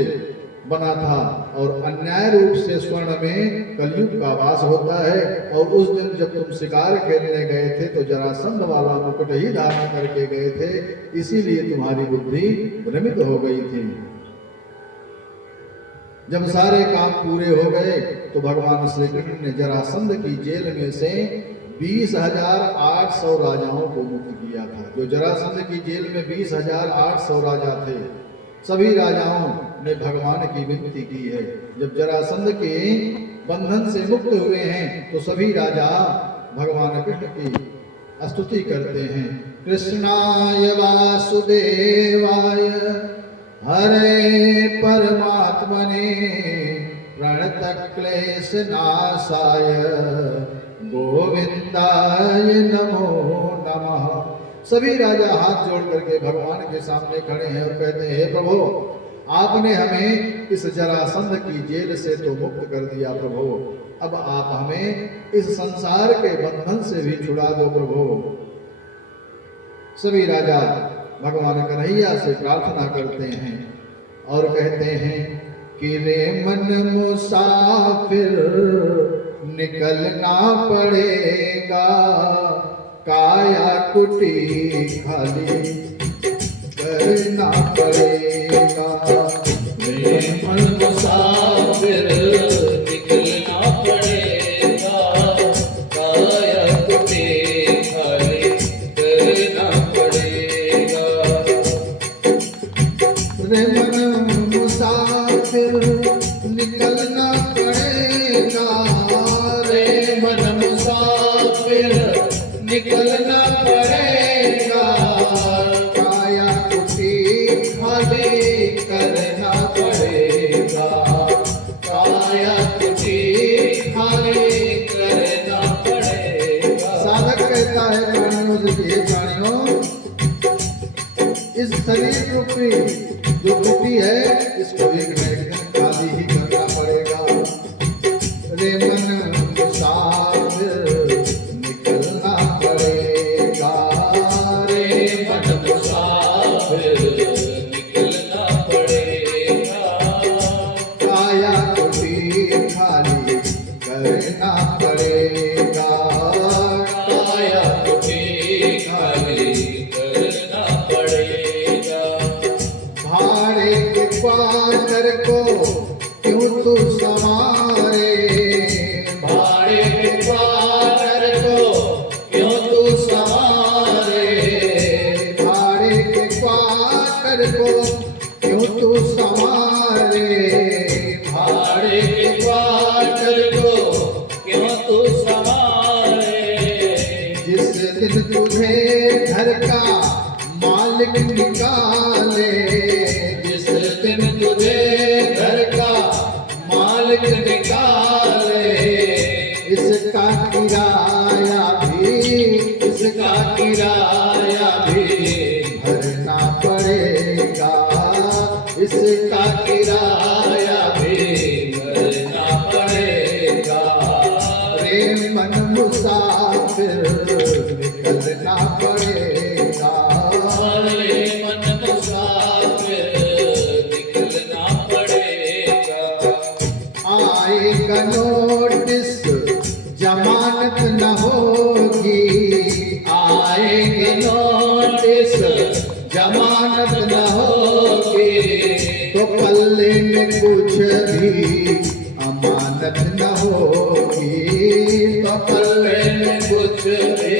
बना था और अन्याय रूप से स्वर्ण में कलयुग का वास होता है। और उस दिन जब तुम शिकार खेलने गए थे तो जरासंध वाला मुकुट ही धारण करके गए थे, इसीलिए तुम्हारी बुद्धि भ्रमित हो गई थी। जब सारे काम पूरे हो गए तो भगवान श्री कृष्ण ने जरासंध की जेल में से 20,800 राजाओं को मुक्त किया था। जो जरासंध की जेल में 20,800 राजा थे, सभी राजाओं ने भगवान की विनती की है। जब जरासंध के बंधन से मुक्त हुए हैं तो सभी राजा भगवान कृष्ण की स्तुति करते हैं। कृष्णाय वासुदेवाय हरे परमात्मने प्रणतक्लेश नाशाय गोविंदाय नमो नमः। सभी राजा हाथ जोड़ करके भगवान के सामने खड़े हैं और कहते हैं, हे प्रभु, आपने हमें इस जरासंध की जेल से तो मुक्त कर दिया प्रभु, अब आप हमें इस संसार के बंधन से भी छुड़ा दो प्रभु। सभी राजा भगवान कन्हैया से प्रार्थना करते हैं और कहते हैं कि रे मन मुसाफिर निकलना पड़ेगा, काया कुटी खाली करना पड़ेगा। रे मन मुसाफिर निकलना पड़ेगा, भाइयों, इस शरीर रूपी जो कुटी है, इसको एक न एक दिन खाली ही करना पड़ेगा। रे मन मुसाफिर निकलना पड़ेगा। रे मन मुसाफिर निकलना पड़ेगा। काया कुटी खाली करना पड़ेगा। काया कुटी खाली करना पड़ेगा। भाड़े के क्वार्टर को क्यों तू संवारे। भाड़े के क्वार्टर को क्यों तू संवारे। भाड़े के क्वार्टर को क्यों तू संवारे। भाड़े के क्वार्टर को क्यों तू संवारे। जिस दिन तुझे घर का मालिक निकाले। जिस दिन तुझे घर का मालिक निकाले। इसका किराया भी इसका किराया भी भरना पड़ेगा। इसका किराया भी भरना पड़ेगा। रे मन मुसाफिर निकलना पड़ेगा। रे मन मुसाफिर निकलना पड़ेगा। आएगा नोटिस जमानत न होगी। आएंगे नोटिस जमानत न होगी। तो पल्ले में कुछ भी अमानत न होगी। तो पल्ले में कुछ भी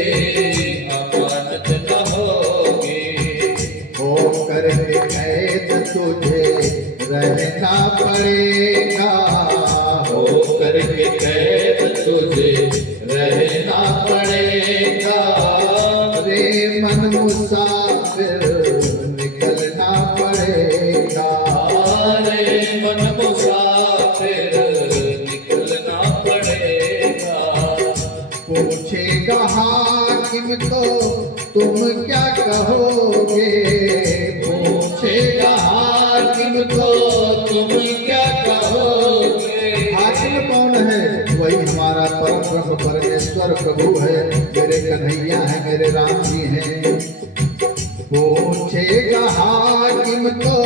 अमानत न होगी। हो करके कैद तुझे रहना पड़ेगा। हो करके कैद तुझे रहना पड़ेगा। रे मन मुसाफिर निकलना पड़ेगा। रे मन मुसाफिर निकलना पड़ेगा। पूछेगा हाकिम तो तुम क्या कहोगे। पूछेगा हाकिम तो तुम क्या कहोगे। हाकिम कौन है? वही हमारा परम ब्रह्म परमेश्वर प्रभु है। मेरे कन्हैया है, मेरे राम जी हैं। पूछेगा हाकिम तो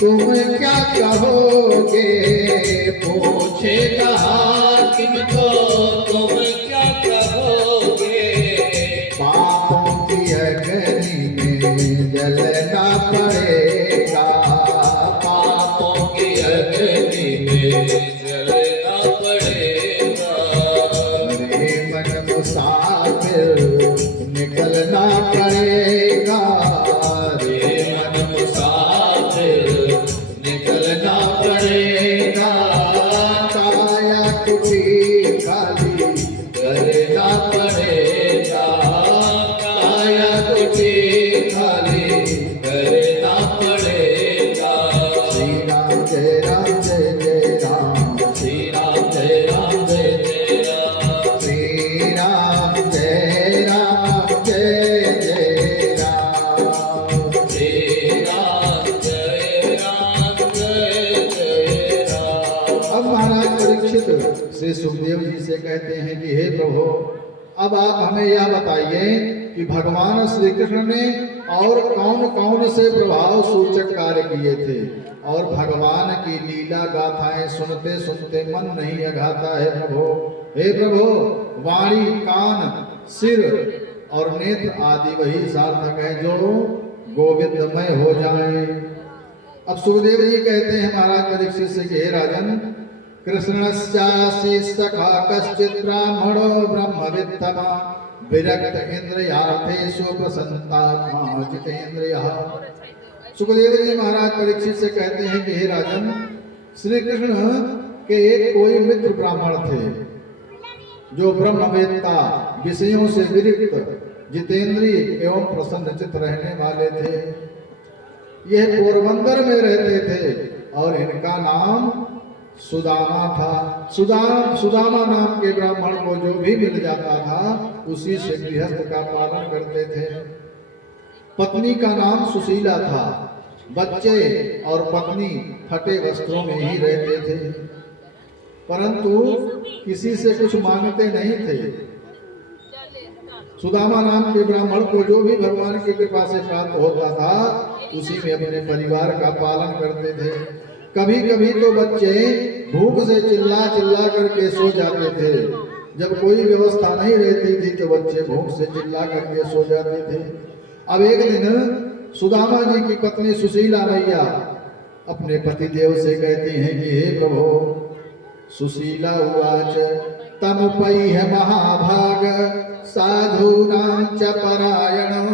तुम क्या कहोगे। पूछेगा हाकिम तो तुम क्या कहोगे। पापों की अग्नि में जलना पड़ेगा। पापों की अग्नि में जलना पड़ेगा। रे मन मुसाफिर निकलना पड़ेगा। रे मन मुसाफिर निकलना पड़ेगा। काया कुटी खाली करना पड़ेगा। काया कुटी खाली करना पड़ेगा। श्री राम जय राम जय जय राम। श्री राम जय राम जय जय राम। श्री राम जय राम जय जय राम। श्री राम जय राम जय जय राम। अब महाराज परीक्षित श्री सुखदेव जी से कहते हैं कि हे प्रभु, अब आप हमें यह बताइए कि भगवान श्री कृष्ण ने और कौन कौन से प्रभाव सूचक कार्य किए थे। और भगवान की लीला गाथाएं सुनते सुनते मन नहीं अघाता है प्रभु। हे प्रभु, वाणी, कान, सिर और नेत्र आदि वही सार्थक है जो गोविंदमय हो जाएं। अब सुखदेव जी कहते हैं महाराज परीक्षित से कि हे राजन, कृष्णस्यासि सखा कश्चित् ब्राह्मणो ब्रह्मवित्तमा विरक्त इंद्रियार्थेषु प्रसन्नात्मा जितेन्द्रियः। सुखदेव जी महाराज परीक्षित से कहते हैं कि हे राजन, श्री कृष्ण के एक कोई मित्र ब्राह्मण थे जो ब्रह्मवेत्ता, विषयों से विरक्त, जितेंद्रिय एवं प्रसन्नचित रहने वाले थे। यह पोरबंदर में रहते थे और इनका नाम सुदामा था। सुदामा नाम के ब्राह्मण को जो भी मिल जाता था उसी से गृहस्थ का पालन करते थे। पत्नी का नाम सुशीला था। बच्चे और पत्नी फटे वस्त्रों में ही रहते थे, परंतु किसी से कुछ मांगते नहीं थे। सुदामा नाम के ब्राह्मण को जो भी भगवान की कृपा से प्राप्त होता था, उसी में अपने परिवार का पालन करते थे। कभी कभी तो बच्चे भूख से चिल्ला चिल्ला करके सो जाते थे। जब कोई व्यवस्था नहीं रहती थी तो बच्चे भूख से चिल्ला करके सो जाते थे। अब एक दिन सुदामा जी की पत्नी सुशीला मैया अपने पति देव से कहती हैं कि हे प्रभु, सुशीला उवाच तमुपई है महाभाग साधूनां च परायणो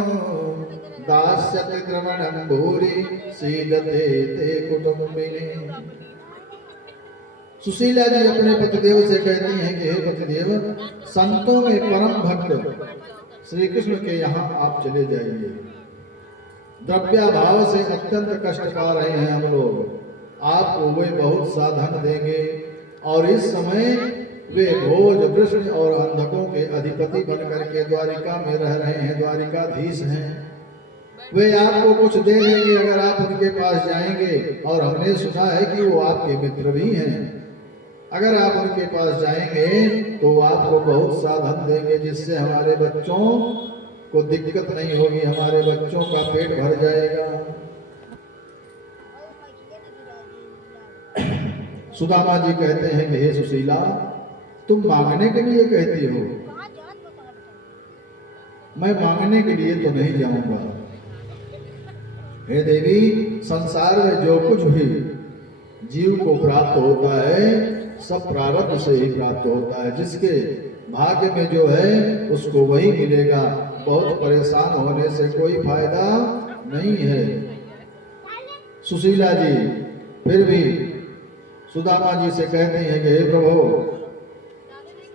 दास्यति द्रवणं भूरि सीदते ते कुटुंबिने। सुशीला जी अपने पतिदेव से कहती हैं कि हे पतिदेव, संतों में परम भक्त श्री कृष्ण के यहाँ आप चले जाइए। द्रव्याभाव से अत्यंत कष्ट पा रहे हैं हम लोग, आपको वे बहुत साधन देंगे और इस समय वे भोज वृष्ण और अंधकों के अधिपति बनकर के द्वारिका में रह रहे हैं, द्वारिकाधीश हैं। वे आपको कुछ दे देंगे अगर आप उनके पास जाएंगे, और हमने सुना है कि वो आपके मित्र भी हैं। अगर आप उनके पास जाएंगे तो वो आपको बहुत साधन देंगे, जिससे हमारे बच्चों को दिक्कत नहीं होगी, हमारे बच्चों का पेट भर जाएगा। सुदामा जी कहते हैं कि हे सुशीला, तुम मांगने के लिए कहती हो, मैं मांगने के लिए तो नहीं जाऊंगा। हे देवी, संसार में जो कुछ भी जीव को प्राप्त होता है सब प्रारब्ध से ही प्राप्त होता है। जिसके भाग्य में जो है उसको वही मिलेगा। बहुत परेशान होने से कोई फायदा नहीं है। सुशीला जी फिर भी सुदामा जी से कहते हैं कि हे प्रभु,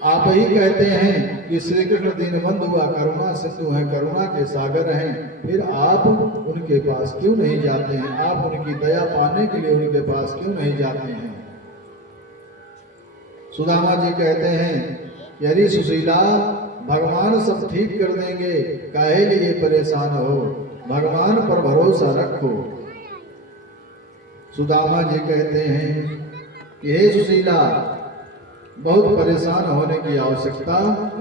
आप ही कहते हैं कि श्री कृष्ण दीनबंधु व करुणा सिंधु हैं, करुणा के सागर हैं, फिर आप उनके पास क्यों नहीं जाते हैं? आप उनकी दया पाने के लिए उनके पास क्यों नहीं जाते हैं? सुदामा जी कहते हैं कि अरे सुशीला, भगवान सब ठीक कर देंगे, काहे लिए परेशान हो, भगवान पर भरोसा रखो। सुदामा जी कहते हैं कि हे सुशीला, बहुत परेशान होने की आवश्यकता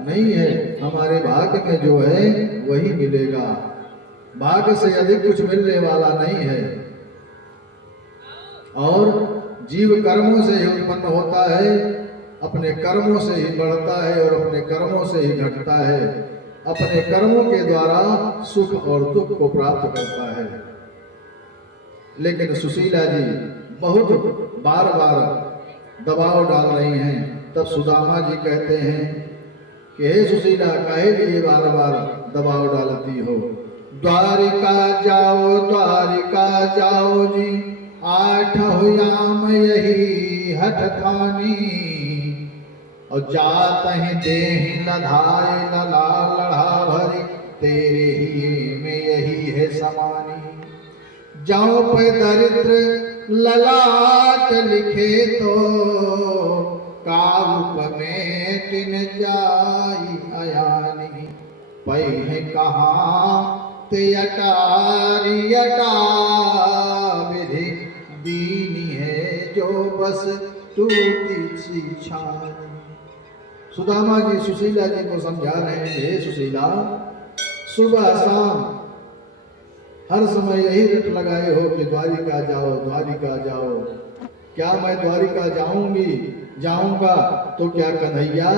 नहीं है, हमारे भाग्य में जो है वही मिलेगा, भाग्य से अधिक कुछ मिलने वाला नहीं है। और जीव कर्मों से ही उत्पन्न होता है, अपने कर्मों से ही बढ़ता है और अपने कर्मों से ही घटता है, अपने कर्मों के द्वारा सुख और दुख को प्राप्त करता है। लेकिन सुशीला जी बहुत बार बार दबाव डाल रही हैं। तब सुदामा जी कहते हैं कि हे सुशीला, काहे लिए बार बार दबाव डालती हो? द्वारिका जाओ जी, 8 याम यही हठ ठानी, और जात ही देहि लधाए लला लढ़ा भरी, तेरे ही में यही है समानी। जाओ पे दरिद्र ललाट लिखे तो, काव्य में तिन जाई अयानी, पै है कहाँ ते अटारी अटा, विधि दीनी है जो बस टूटी सी छानी। सुदामा जी सुशीला जी को समझा रहे हैं, हे सुशीला, सुबह शाम हर समय यही रट लगाए हो कि द्वारिका जाओ, द्वारिका जाओ। क्या मैं द्वारिका जाऊंगा तो क्या कन्हैया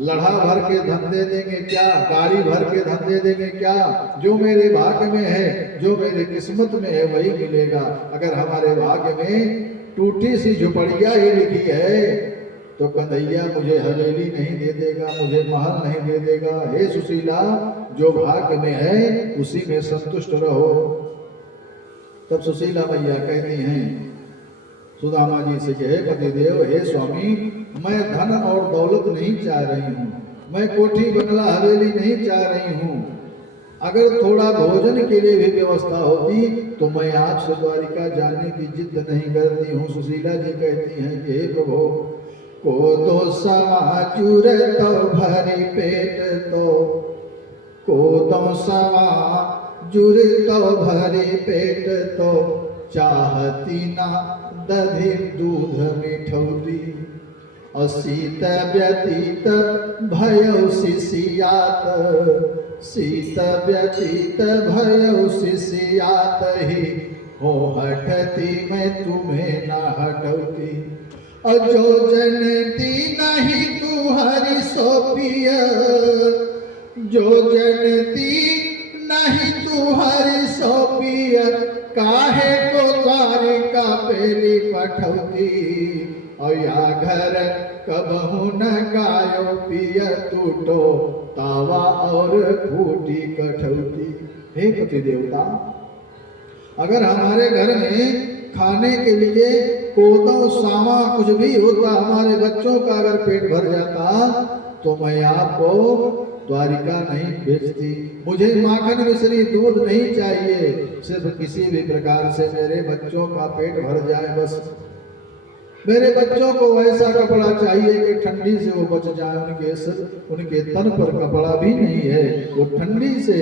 लड़ा भर के धन दे देंगे क्या? गाड़ी भर के धन दे देंगे क्या? जो मेरे भाग्य में है, जो मेरे किस्मत में है वही मिलेगा। अगर हमारे भाग्य में टूटी सी झुपड़िया ही लिखी है तो कन्हैया मुझे हवेली नहीं दे देगा, मुझे महल नहीं दे देगा। हे सुशीला, जो भाग्य में है उसी में संतुष्ट रहो। तब सुशीला मैया कहती हैं सुदामा जी से, हे पतिदेव, हे स्वामी, मैं धन और दौलत नहीं चाह रही हूँ, मैं कोठी बंगला हवेली नहीं चाह रही हूँ। अगर थोड़ा भोजन के लिए भी व्यवस्था होती तो मैं आपसे द्वारिका जाने की जिद नहीं करती हूँ। सुशीला जी कहती हैं कि हे प्रभु, को दो सवा चूर तो भरी पेट तो, को दो सवा जुर तो भरे पेट तो चाहती ना दधि दूध मिठौरी। असीत व्यतीत भयो शिशियात, शीत व्यतीत भयो शिशियात ही हो हटती मैं तुम्हें न हटौती। अजो जनती नहीं तू हरि सोपिय, जो जनती नहीं तू हरि सोपिय, काहे को द्वारिका पेली पठौती। और या घर कबहू न गायो पिय, टूटो तावा और फूटी कठौती। हे पति देवता, अगर हमारे घर में खाने के लिए कोदो सामा कुछ भी होता, हमारे बच्चों का अगर पेट भर जाता, तो मैं आपको द्वारिका नहीं भेजती। मुझे माखन मिश्री दूध नहीं चाहिए, सिर्फ किसी भी प्रकार से मेरे बच्चों का पेट भर जाए बस। मेरे बच्चों को ऐसा कपड़ा चाहिए कि ठंडी से वो बच जाए। उनके तन पर कपड़ा भी नहीं है, वो ठंडी से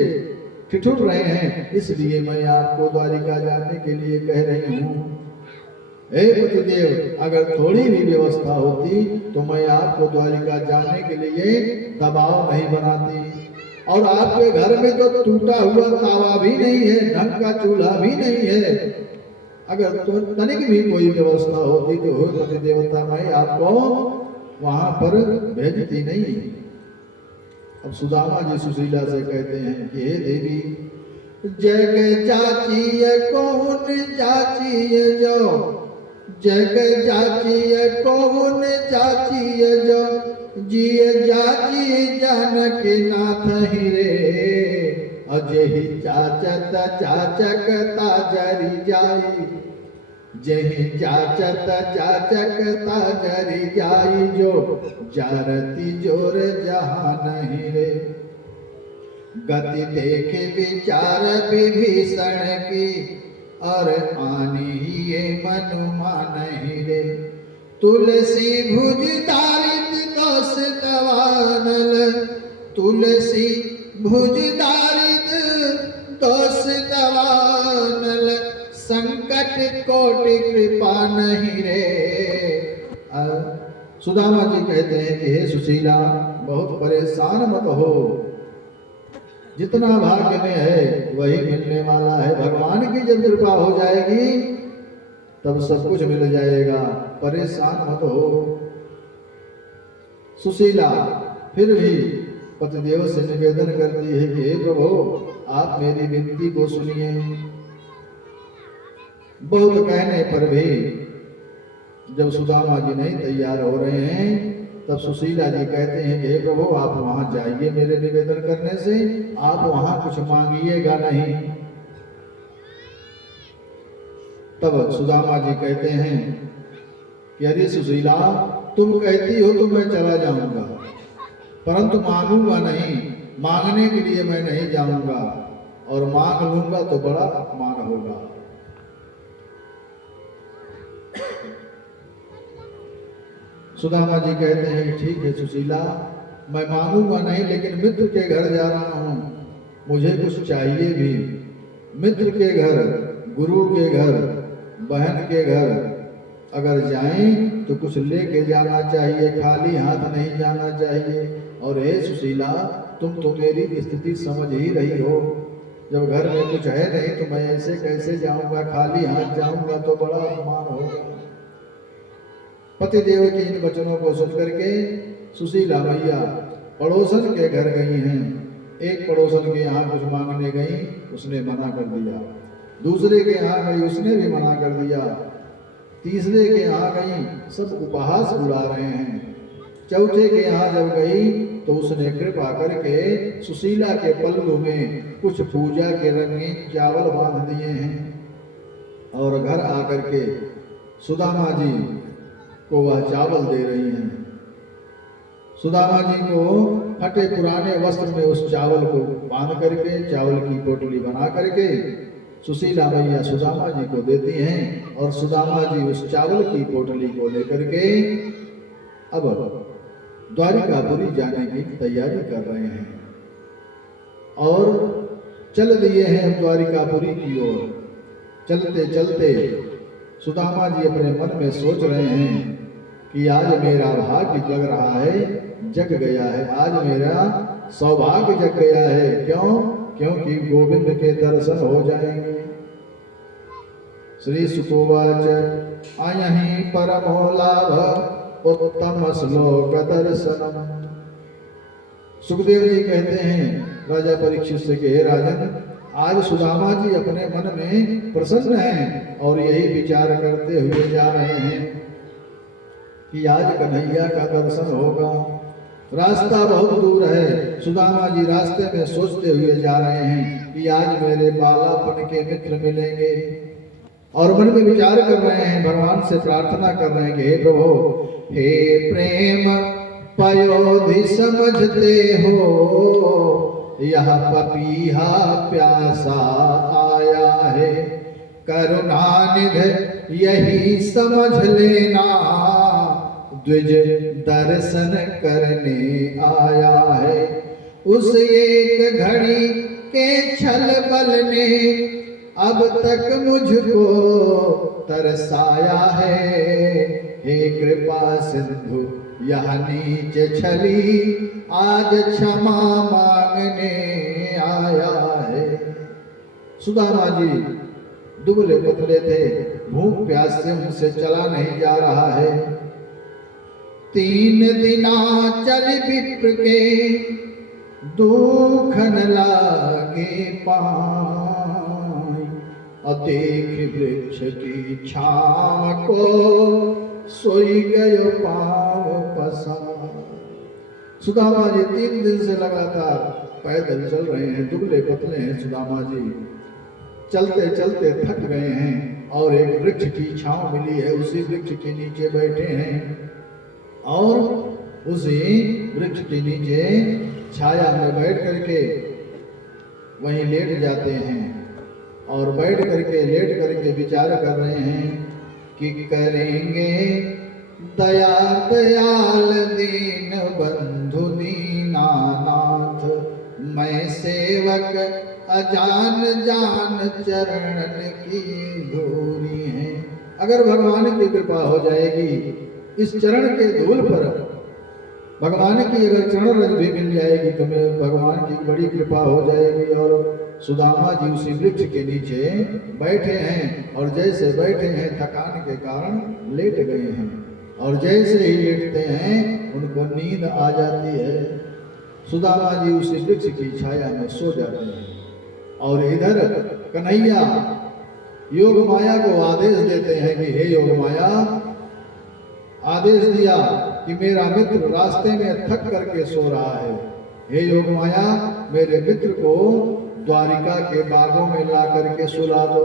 ठिठुर रहे हैं, इसलिए मैं आपको द्वारिका जाने के लिए कह रही हूँ। हे पतिदेव, अगर थोड़ी भी व्यवस्था होती तो मैं आपको द्वारिका जाने के लिए दबाव नहीं बनाती। और आपके घर में तो टूटा हुआ तावा भी नहीं है, ढंग का चूल्हा भी नहीं है। अगर तो तनिक भी कोई व्यवस्था होती तो हो पति देवता, मैं आपको वहां पर भेजती नहीं। अब सुदामा जी सुशीला से कहते हैं कि हे देवी, जग जाचिए कौन जाचिए जो, जग जाचिए कौन जाचिए जो, जिय जाचिए जानक नाथ ही रे। अजहि चाचत चाचकता जरी जाई, जहि चाचत चाचकता जरी जाई, जो जारती जोर जहां नहीं रे। गति देखे विचार विभीषण की, और आनी ये मन मानहि रे। तुलसी भुज दारिद्र दोष दवानल, तुलसी भुज दारिद्र दोष दवानल, संकट कोटि कृपा नहीं रे। सुदामा जी कहते हैं कि हे सुशीला, बहुत परेशान मत हो, जितना भाग्य में है वही मिलने वाला है। भगवान की जब कृपा हो जाएगी तब सब कुछ मिल जाएगा, परेशान मत हो। सुशीला फिर भी पतिदेव से निवेदन करती है कि हे प्रभु, आप मेरी विनती को सुनिए। बहुत कहने पर भी जब सुदामा जी नहीं तैयार हो रहे हैं, तब सुशीला जी कहते हैं कि हे प्रभु, आप वहां जाइए मेरे निवेदन करने से, आप वहां कुछ मांगिएगा नहीं। तब सुदामा जी कहते हैं कि अरे सुशीला, तुम कहती हो तो मैं चला जाऊंगा, परंतु मांगूंगा नहीं, मांगने के लिए मैं नहीं जाऊंगा, और मांग लूंगा तो बड़ा अपमान होगा। सुदामा जी कहते हैं ठीक है सुशीला, मैं मांगूंगा नहीं, लेकिन मित्र के घर जा रहा हूं, मुझे कुछ चाहिए भी। मित्र के घर, गुरु के घर, बहन के घर अगर जाएं तो कुछ लेके जाना चाहिए, खाली हाथ नहीं जाना चाहिए। और हे सुशीला, तुम तो मेरी स्थिति समझ ही रही हो, जब घर में कुछ है नहीं तो मैं ऐसे कैसे जाऊंगा, खाली हाथ जाऊंगा तो बड़ा अपमान होगा। पतिदेव के इन वचनों को सुन करके सुशीला मैया पड़ोसन के घर गई हैं। एक पड़ोसन के यहाँ कुछ मांगने गई, उसने मना कर दिया। दूसरे के यहाँ गई, उसने भी मना कर दिया। तीसरे के यहाँ गई, सब उपहास उड़ा रहे हैं। चौथे के यहाँ जब गई तो उसने कृपा करके सुशीला के पल्लू में कुछ पूजा के रंगीन चावल बांध दिए हैं और घर आकर के सुदामा जी को वह चावल दे रही हैं। सुदामा जी को फटे पुराने वस्त्र में उस चावल को बांध करके, चावल की पोटली बना करके सुशीला मैया सुदामा जी को देती हैं, और सुदामा जी उस चावल की पोटली को लेकर के अब द्वारिकापुरी जाने की तैयारी कर रहे हैं। और चल दिए हैं हम द्वारिकापुरी की ओर। चलते चलते सुदामा जी अपने मन में सोच रहे हैं कि आज मेरा भाग्य जग रहा है, जग गया है, आज मेरा सौभाग्य जग गया है। क्यों? क्योंकि गोविंद के दर्शन हो जाएंगे। श्री सुकोवाच अयहि परमो लाभ उत्तम श्लोक दर्शनम। सुखदेव जी कहते हैं राजा परीक्षित से कि हे राजन, आज सुदामा जी अपने मन में प्रसन्न हैं और यही विचार करते हुए जा रहे हैं कि आज कन्हैया का दर्शन होगा। रास्ता बहुत दूर है। सुदामा जी रास्ते में सोचते हुए जा रहे हैं कि आज मेरे बालापन के मित्र मिलेंगे और मन में विचार कर रहे हैं, भगवान से प्रार्थना कर रहे हैं कि हे प्रभु, हे प्रेम पयोधि समझते हो, यह पपीहा प्यासा आया है, करुणानिधि यही समझ लेना, द्विज दर्शन करने आया है। उस एक घड़ी के छल बल ने अब तक मुझको तरसाया है, हे कृपा सिंधु यह नीचे छली आज क्षमा मांगने आया है। सुदामा जी दुबले पतले थे, भूख प्यास से उनसे चला नहीं जा रहा है। 3 दिना चल विप्र के दुख न लागे पाई, और देख वृक्ष की छाव को सोई गयो पाव पसार। सुदामा जी 3 दिन से लगातार पैदल चल रहे हैं, दुबले पतले हैं सुदामा जी, चलते चलते थक गए हैं और एक वृक्ष की छांव मिली है, उसी वृक्ष के नीचे बैठे हैं और उसी वृक्ष के नीचे छाया में बैठ करके वहीं लेट जाते हैं और बैठ करके लेट करके विचार कर रहे हैं कि करेंगे दया दयाल दीन बंधु दीनानाथ, मैं सेवक अजान जान चरणन की धूरी है। अगर भगवान की कृपा हो जाएगी, इस चरण के धूल पर भगवान की अगर चरण रज भी मिल जाएगी तो मैं भगवान की बड़ी कृपा हो जाएगी। और सुदामा जी उसी वृक्ष के नीचे बैठे हैं और जैसे बैठे हैं थकान के कारण लेट गए हैं और जैसे ही लेटते हैं उनको नींद आ जाती है। सुदामा जी उसी वृक्ष की छाया में सो जाते हैं और इधर कन्हैया योग माया को आदेश देते हैं कि हे योग माया, आदेश दिया कि मेरा मित्र रास्ते में थक करके सो रहा है, हे योग माया मेरे मित्र को द्वारिका के बागों में ला करके सुला दो।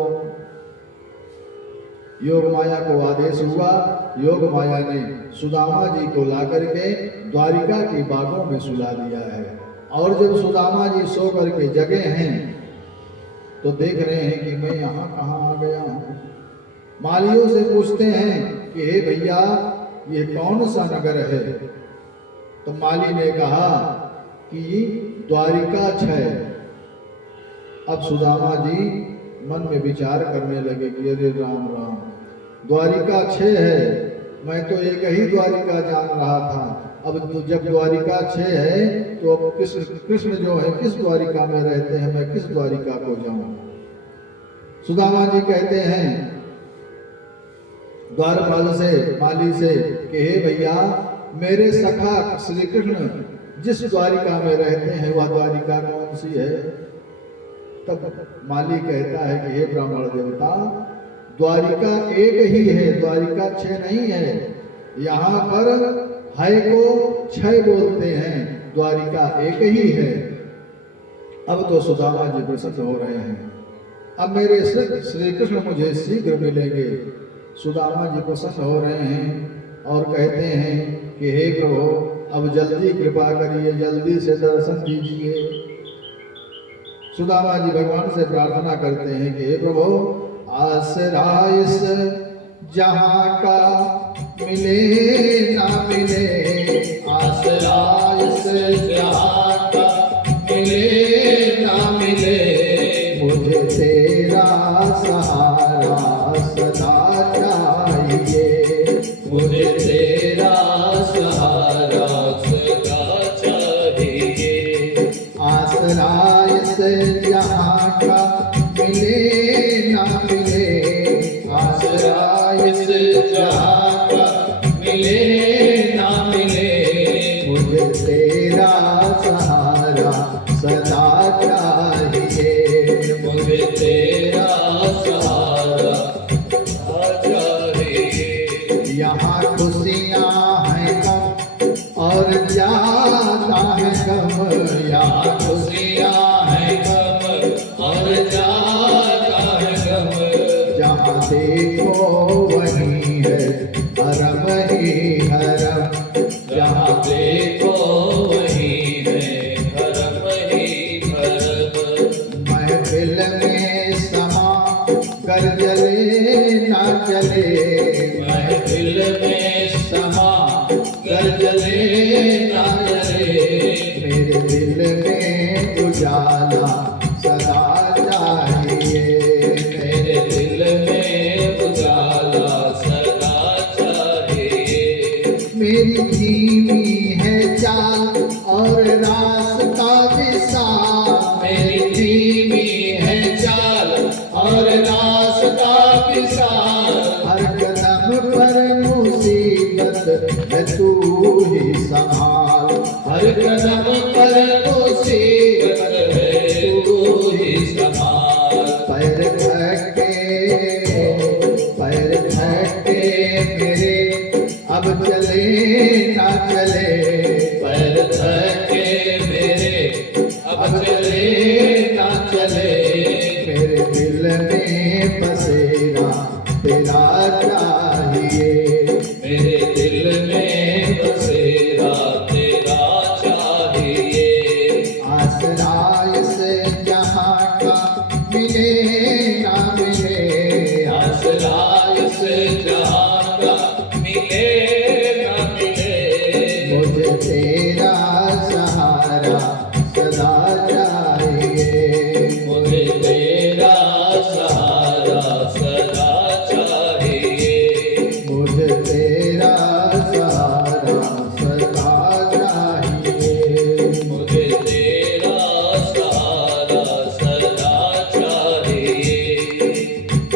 योग माया को आदेश हुआ, योग माया ने सुदामा जी को ला करके द्वारिका की बागों में सुला दिया है। और जब सुदामा जी सो करके जगे हैं तो देख रहे हैं कि मैं यहाँ कहाँ आ गया हूँ। मालियों से पूछते हैं कि हे भैया ये कौन सा नगर है? तो माली ने कहा कि द्वारिका 6। अब सुदामा जी मन में विचार करने लगे कि अरे राम राम, द्वारिका 6 है, मैं तो एक ही द्वारिका जान रहा था। अब तो जब द्वारिका 6 है तो अब कृष्ण जो है किस द्वारिका में रहते हैं, मैं किस द्वारिका को जाऊं? सुदामा जी कहते हैं द्वारपाल से, माली से कि हे भैया मेरे सखा श्री कृष्ण जिस द्वारिका में रहते हैं वह द्वारिका कौन सी है? तब माली कहता है कि हे ब्राह्मण देवता, द्वारिका एक ही है, द्वारिका 6 नहीं है। यहाँ पर है को 6 बोलते हैं, द्वारिका एक ही है। अब तो सुदामा जी प्रसन्न हो रहे हैं, अब मेरे श्री कृष्ण मुझे शीघ्र मिलेंगे। सुदामा जी प्रसन्न हो रहे हैं और कहते हैं कि हे प्रभु अब जल्दी कृपा करिए, जल्दी से दर्शन दीजिए। सुदामा जी भगवान से प्रार्थना करते हैं कि हे प्रभु आसरा इस जहाँ का मिले ना मिले, आसरा इस जहाँ का मिले ना मिले, तेरा सहारा सदा चाहिए, मुझे तेरा सहारा सदा चाहिए। आसरा इस जहाँ का मिले ना मिले, आसरा इस जहाँ का मिले ना मिले, मुझे तेरा सहारा सदा चाहिए, मुझे तेरा सहारा सदा चाहिए। यहाँ खुशियाँ हैं कम और जाता है गम, यहाँ खुशियाँ हैं गम और जाता है गम, जहाँ देखो वहीं है हरम ही हरम, जहाँ देखो वहीं है हरम ही हरम। महफिल में समा कर जले ना चले, महफिल में समा गरजले ना जले, मेरे दिल में उजाला सदा चाहिए, मेरे दिल में उजाला सदा चाहिए। मेरी धीमी है चाल और रास्ता विशाल, मेरी धीमी है चाल और रास्ता विशाल, हर कदम पर मुसीबत है तू ही संभाल, हर कदम पर मुसीबत है तू ही संभाल। पैर थके मेरे अब चले ना चले, पैर थके मेरे अब चले ना चले, मेरे दिल में बसेरा तेरा चाहिए, मेरे दिल में बसेरा तेरा चाहिए। आसरा इस जहाँ का मिले ना मिले, आसरा इस जहाँ का मिले ना मिले, मुझे तेरा सहारा सदा चाहिए, मुझे तेरा सहारा सदा चाहिए, मुझे तेरा सहारा सदा चाहिए, मुझे तेरा सहारा सदा चाहिए।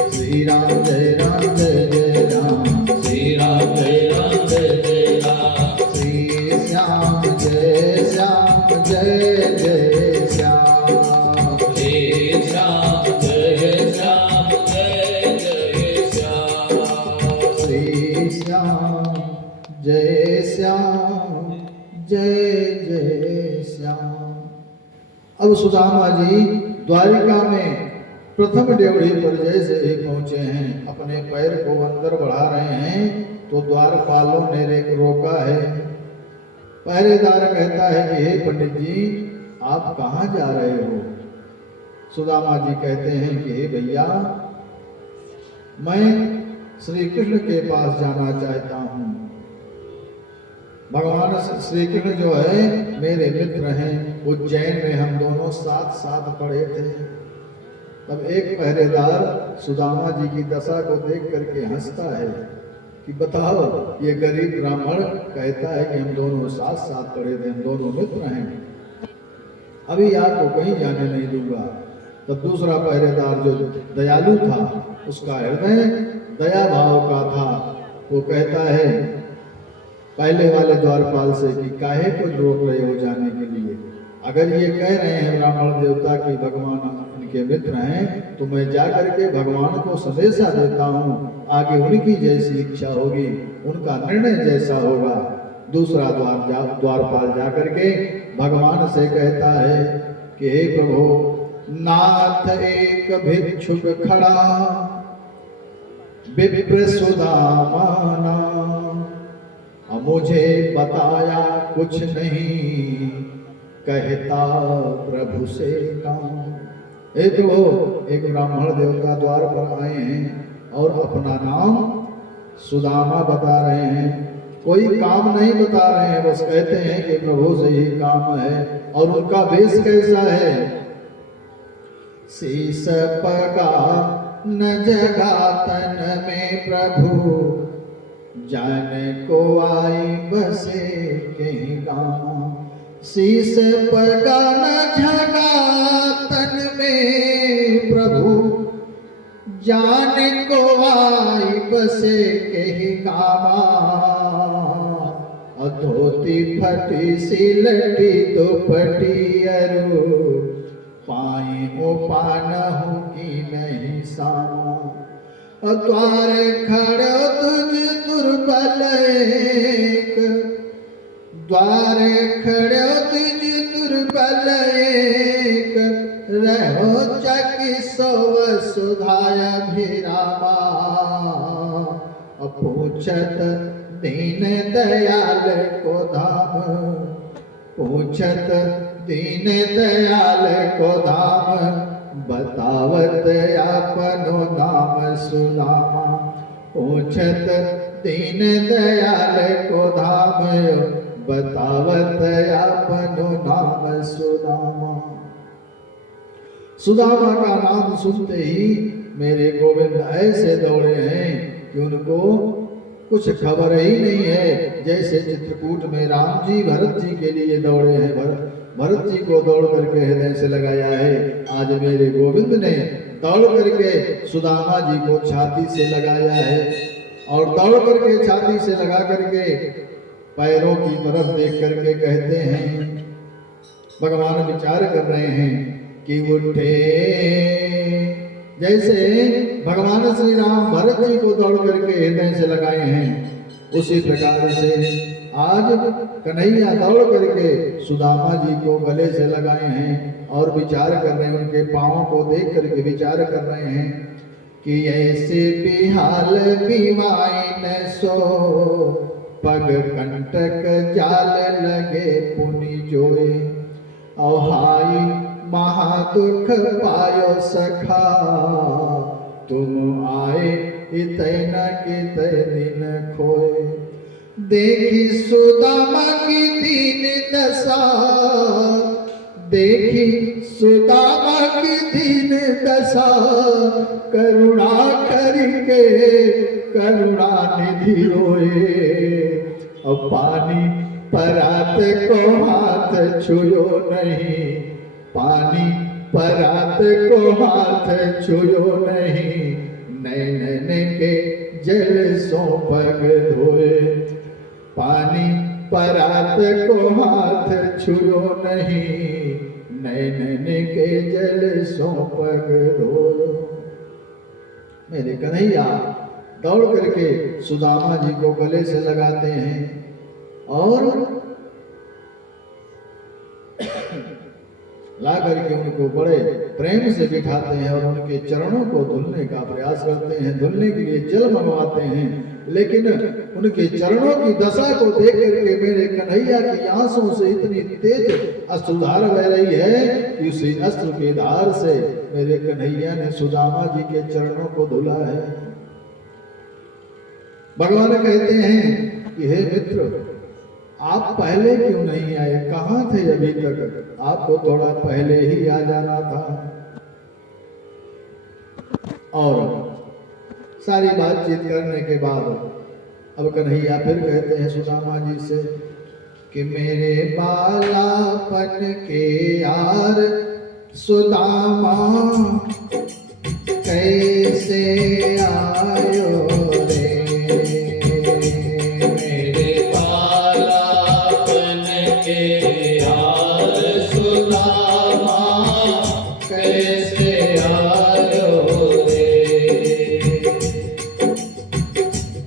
श्री राम जय राम जय जय राम, श्री राम जय राम जय जय राम, श्री श्याम जय श्याम जय जय श्याम, हे श्याम जय श्याम जय जय श्याम, श्री श्याम जय श्याम जय जय श्याम। अब सुदामा जी द्वारिका में प्रथम डेवढ़ी पर जैसे ही पहुंचे हैं, अपने पैर को अंदर बढ़ा रहे हैं तो द्वारपालों ने रोका है। पहरेदार कहता है कि हे पंडित जी आप कहाँ जा रहे हो? सुदामा जी कहते हैं कि हे भैया मैं श्री कृष्ण के पास जाना चाहता हूँ। भगवान श्री कृष्ण जो है मेरे मित्र हैं, उज्जैन में हम दोनों साथ साथ पढ़े थे। तब एक पहरेदार सुदामा जी की दशा को देख करके हंसता है कि बताओ ये गरीब ब्राह्मण कहता है कि हम दोनों साथ साथ पढ़े थे, हम दोनों मित्र हैं, अभी आपको कहीं जाने नहीं दूंगा। तब दूसरा पहरेदार जो दयालु था, उसका हृदय दया भाव का था, वो कहता है पहले वाले द्वारपाल से कि काहे को रोक रहे हो जाने के लिए? अगर ये कह रहे हैं ब्राह्मण देवता कि भगवान इनके मित्र हैं, तो मैं जाकर के भगवान को संदेशा देता हूँ, आगे उनकी जैसी इच्छा होगी, उनका निर्णय जैसा होगा। दूसरा द्वारपाल जाकर के भगवान से कहता है कि हे प्रभु, नाथ एक भिक्षुक खड़ा विप्र सुदामा नाम, मुझे बताया कुछ नहीं, कहता प्रभु से काम। एक ब्राह्मण देवता द्वार पर आए हैं और अपना नाम सुदामा बता रहे हैं, कोई काम नहीं बता रहे हैं, बस कहते हैं कि प्रभु से ही काम है। और उनका वेश कैसा है? शीस पगा न जगा तन में प्रभु, जान को आई बसे कहीं गाँव। शीस पगा न जगा तन में प्रभु, जान को आई बसे कहीं गाँव। धोती फटी सिलटी दुपटी अरु, पाई हो पानहु की नहीं सामो। द्वार खड़ो तुझ दुर्बल एक, द्वार खड़ो तुझ दुर्बल एक, रहो चकी सोव सुधाय भिरामा। पूछत दीन दयाल को धाम, पूछत दीन दयाल को धाम, बतावत अपनो नाम सुदामा। पूछत दीन दयाल को धाम, बतावत अपनो नाम सुदामा। सुदामा का नाम सुनते ही मेरे गोविंद ऐसे दौड़े हैं कि उनको कुछ खबर ही नहीं है। जैसे चित्रकूट में राम जी भरत जी के लिए दौड़े हैं, भरत जी को दौड़ करके हृदय से लगाया है, आज मेरे गोविंद ने दौड़ करके सुदामा जी को छाती से लगाया है। और दौड़ करके छाती से लगा करके पैरों की तरफ देख करके कहते हैं, भगवान विचार कर रहे हैं कि उठे। जैसे भगवान श्री राम भरत जी को दौड़ करके हृदय से लगाए हैं, उसी प्रकार से आज कन्हैया दौड़ करके सुदामा जी को गले से लगाए हैं और विचार कर रहे हैं, उनके पांवों को देख करके विचार कर रहे हैं कि ऐसे बिहाल बिवाइन सो, पग कंटक जाल लगे पुनि जोए। हाई महादुख पायो सखा, तुम आए इतना कित दिन खोए। देखी सुदामा की दीन दशा, देखी सुदामा की दीन दशा, करुणा करके करुणा निधि रोए। अब पानी परात को हाथ छुयो नहीं, पानी परात को हाथ छुयो नहीं, नैन के जल सो पग धोए। पानी परात को हाथ छुयो नहीं, नैन के जल सो पग धोए। मेरे कन्हैया दौड़ करके सुदामा जी को गले से लगाते हैं और ला करके उनको बड़े प्रेम से बिठाते हैं और उनके चरणों को धुलने का प्रयास करते हैं, धुलने के लिए जल मंगवाते हैं। लेकिन उनके चरणों की दशा को देख करके मेरे कन्हैया की आंसुओं से इतनी तेज अश्रुधार बह रही है कि उसी अश्रु के धार से मेरे कन्हैया ने सुदामा जी के चरणों को धुला है। भगवान कहते हैं कि हे मित्र, आप पहले क्यों नहीं आए, कहाँ थे अभी तक, आपको थोड़ा पहले ही आ जाना था। और सारी बातचीत करने के बाद अब कन्हैया फिर कहते हैं सुदामा जी से कि मेरे बालापन के यार सुदामा, कैसे आयो रे।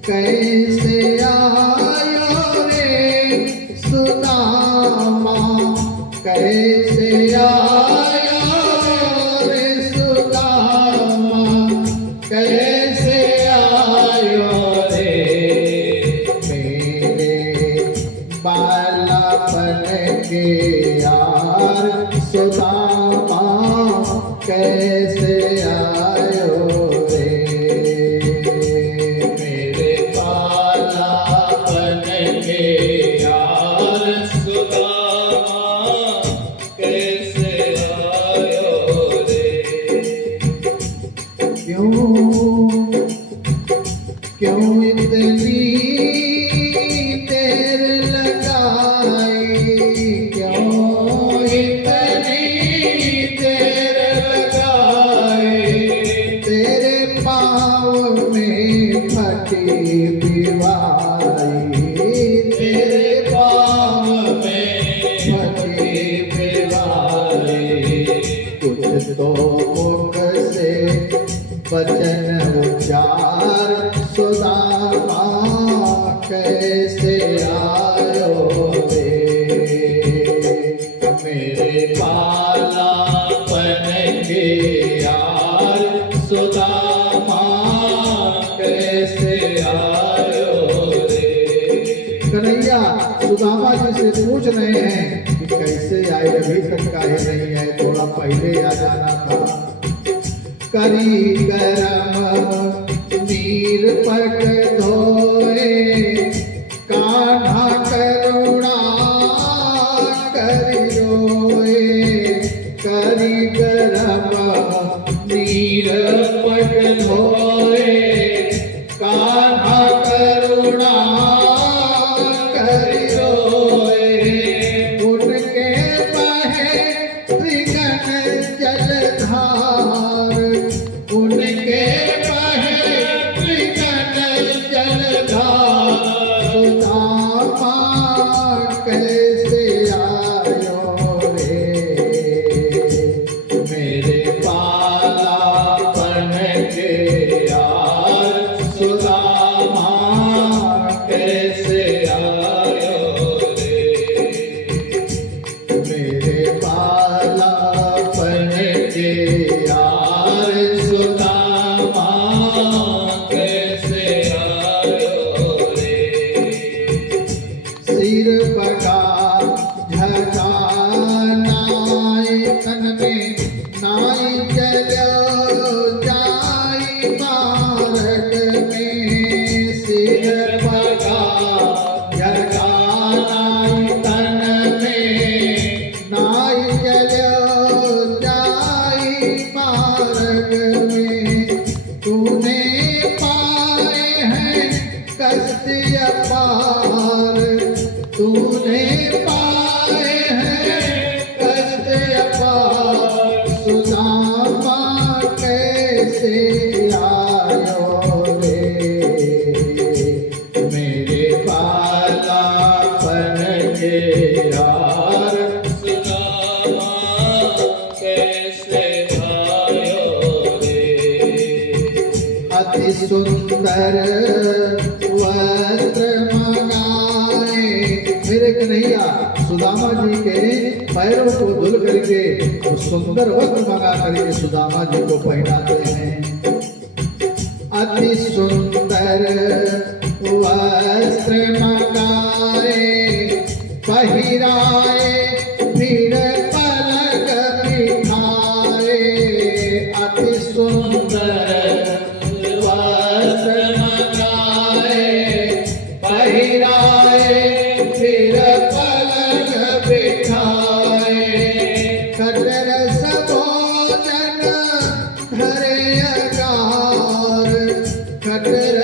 कैसे आयो रे सुदामा, कैसे आयो रे सुदामा, कैसे क्यों इतनी देर लगाई, क्यों इतनी देर लगाई, तेरे पाँव में फटी दीवारी, तेरे पाँव में फटी दीवारी। कुछ तो मुख से वचन उच्चार, सुदामा कैसे आयो रे, मेरे पालापन के यार, सुदामा कैसे आयो रे। कन्हैया सुदामा जी से पूछ रहे हैं कि कैसे आए, अभी तक काहे नहीं आए, थोड़ा पहले आ जाना था। करी गरम नीर पट धोए, कान्हा करुणा करी रोए, करी गरम नीर पट धोए, कान्हा करुणा करी रोए, उनके बहे त्रिगण जलधार, उनके बहे त्रिगण जलधार, सुदामा कैसे आयो रे, मेरे पालापन के यार, सुदामा कैसे आयो रे, मेरे पालापन के यार, सुदामा कैसे आयो रे। सिर बगा झका नाई तन में, नाई चलो जाई मार्ग में, सिर बगा झका नाई तन में, नाई चलो जाई मार्ग में, तूने पाए हैं कष्ट अपार, तूने पाए हैं कष्ट अपार, सुदामा कैसे आयो रे, मेरे पालापन के यार, सुदामा कैसे आयो रे। अति सुंदर वस्त्र मंगाए, मेरे कन्हैया सुदामा जी के पैरों को धुल करके उस सुंदर वस्त्र मंगा करके सुदामा जी को पहनाते हैं। अति सुंदर वस्त्र मंगाए, पहिराए फिर पलक बिठाए, अति सुंदर वस्त्र मंगाए, पहिराए फिर पलक बिठाए, कटर भोजन धरे अगार, कटर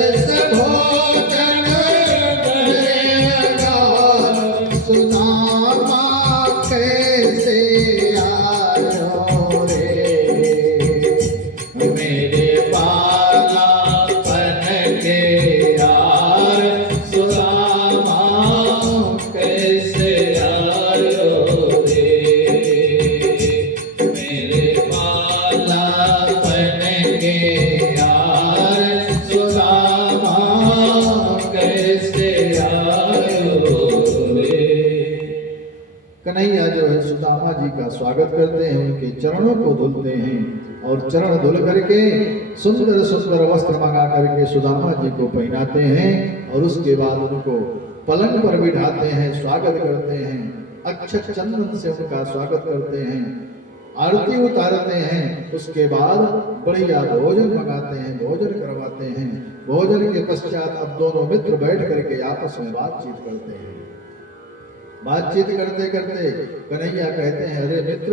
भोजन धरे अगार, सुदामा कैसे आयो रे, मेरे पालापन के यार, सुदामा कैसे आयो रे, मेरे पालापन के यार, सुदामा कैसे आयो रे। कन्हैया जो है सुदामा जी का स्वागत करते हैं, उनके चरणों को धुलते हैं और चरण धुल करके सुंदर सुंदर वस्त्र मंगा करके सुदामा जी को पहनाते हैं और उसके बाद उनको पलंग पर बिठाते हैं, स्वागत करते हैं, अक्षत चंदन से उनका स्वागत करते हैं, आरती उतारते हैं। उसके बाद बढ़िया भोजन मंगाते हैं, भोजन करवाते हैं। भोजन के पश्चात अब दोनों मित्र बैठ करके आपस में बातचीत करते हैं। बातचीत करते करते कन्हैया कहते हैं, अरे मित्र,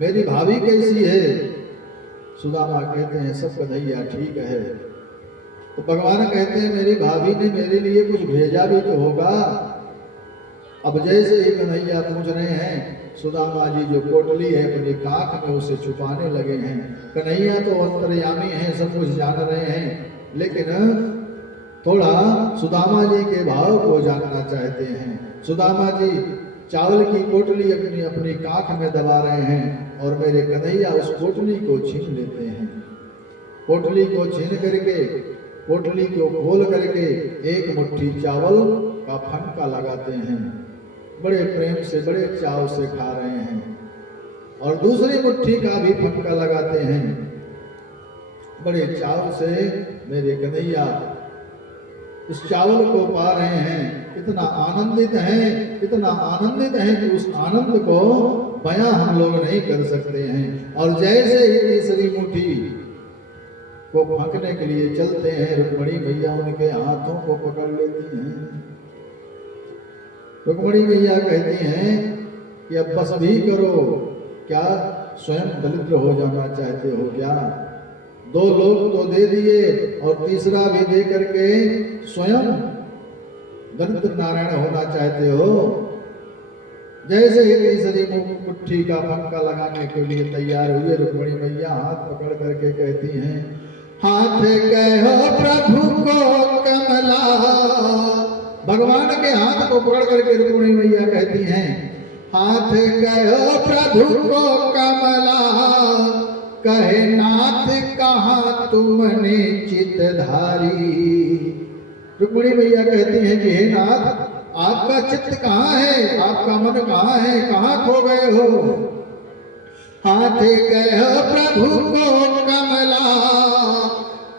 मेरी भाभी कैसी है? सुदामा कहते हैं सब कन्हैया ठीक है। तो भगवान कहते हैं मेरी भाभी ने मेरे लिए कुछ भेजा भी तो होगा। अब जैसे ही कन्हैया पूछ रहे हैं, सुदामा जी जो पोटली है अपनी काख में उसे छुपाने लगे हैं। कन्हैया तो अंतर्यामी हैं, सब कुछ जान रहे हैं, लेकिन थोड़ा सुदामा जी के भाव को जानना चाहते हैं। सुदामा जी चावल की पोटली अपनी अपनी काख में दबा रहे हैं और मेरे कन्हैया उस पोटली को छीन लेते हैं। पोटली को छीन करके, पोटली को खोल करके एक मुट्ठी चावल का फनका लगाते हैं, बड़े प्रेम से बड़े चाव से खा रहे हैं, और दूसरी मुट्ठी का भी फनका लगाते हैं बड़े चाव से। मेरे कन्हैया उस चावल को पा रहे हैं, इतना आनंदित हैं, इतना आनंदित हैं कि उस आनंद को बयां हम लोग नहीं कर सकते हैं। और जैसे ही तीसरी मुट्ठी को फेंकने के लिए चलते हैं, रुक्मणी मैया उनके हाथों को पकड़ लेती हैं। रुक्मणी मैया कहती हैं कि अब बस भी करो, क्या स्वयं दरिद्र हो जाना चाहते हो क्या? 2 लोग तो दे दिए और तीसरा भी दे करके स्वयं दरिद्र नारायण होना चाहते हो? जैसे ही तीसरी मुट्ठी का फनका लगाने के लिए तैयार हुए, रुक्मणी मैया हाथ पकड़ करके कहती हैं, हाथ कहो प्रभु को कमला। भगवान के हाथ को पकड़ करके रुक्मणी मैया कहती हैं, हाथ कहो प्रभु को कमला, कहे नाथ कहाँ तुमने चित्तधारी। रुक्मणी मैया कहती हैं कि हे नाथ, आपका चित्त कहाँ है, आपका मन कहाँ है, कहाँ खो गए हो? हाथ कहो प्रभु को कमला,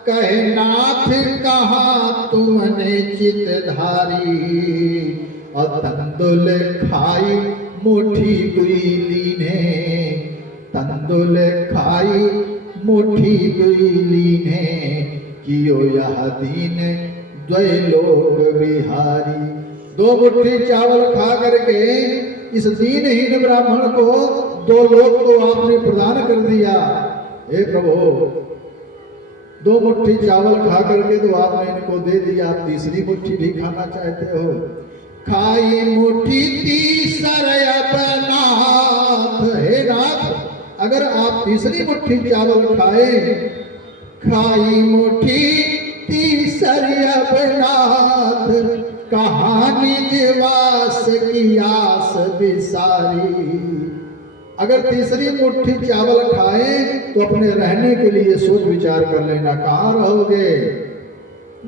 कहे नाथ कहाँ तुमने चित्तधारी। और तंदुल खाई मुट्ठी दुई लीने, तंदुल खाई मुट्ठी दुई लीने, कियो यह दीन द्वय लोक विहारी। 2 मुट्ठी चावल खा करके इस दीनहीन ब्राह्मण को 2 लोक तो आपने प्रदान कर दिया। हे प्रभु, 2 मुट्ठी चावल खा करके तो आपने इनको दे दिया, आप तीसरी मुट्ठी भी खाना चाहते हो? खाई मुट्ठी तीसर अब नाथ। हे नाथ, अगर आप तीसरी मुट्ठी चावल खाए, खाई मुट्ठी तीसर अब नाथ, कहानी निवास की आस बिसारी। अगर तीसरी मुट्ठी चावल खाए तो अपने रहने के लिए सोच विचार कर लेना, कहाँ रहोगे,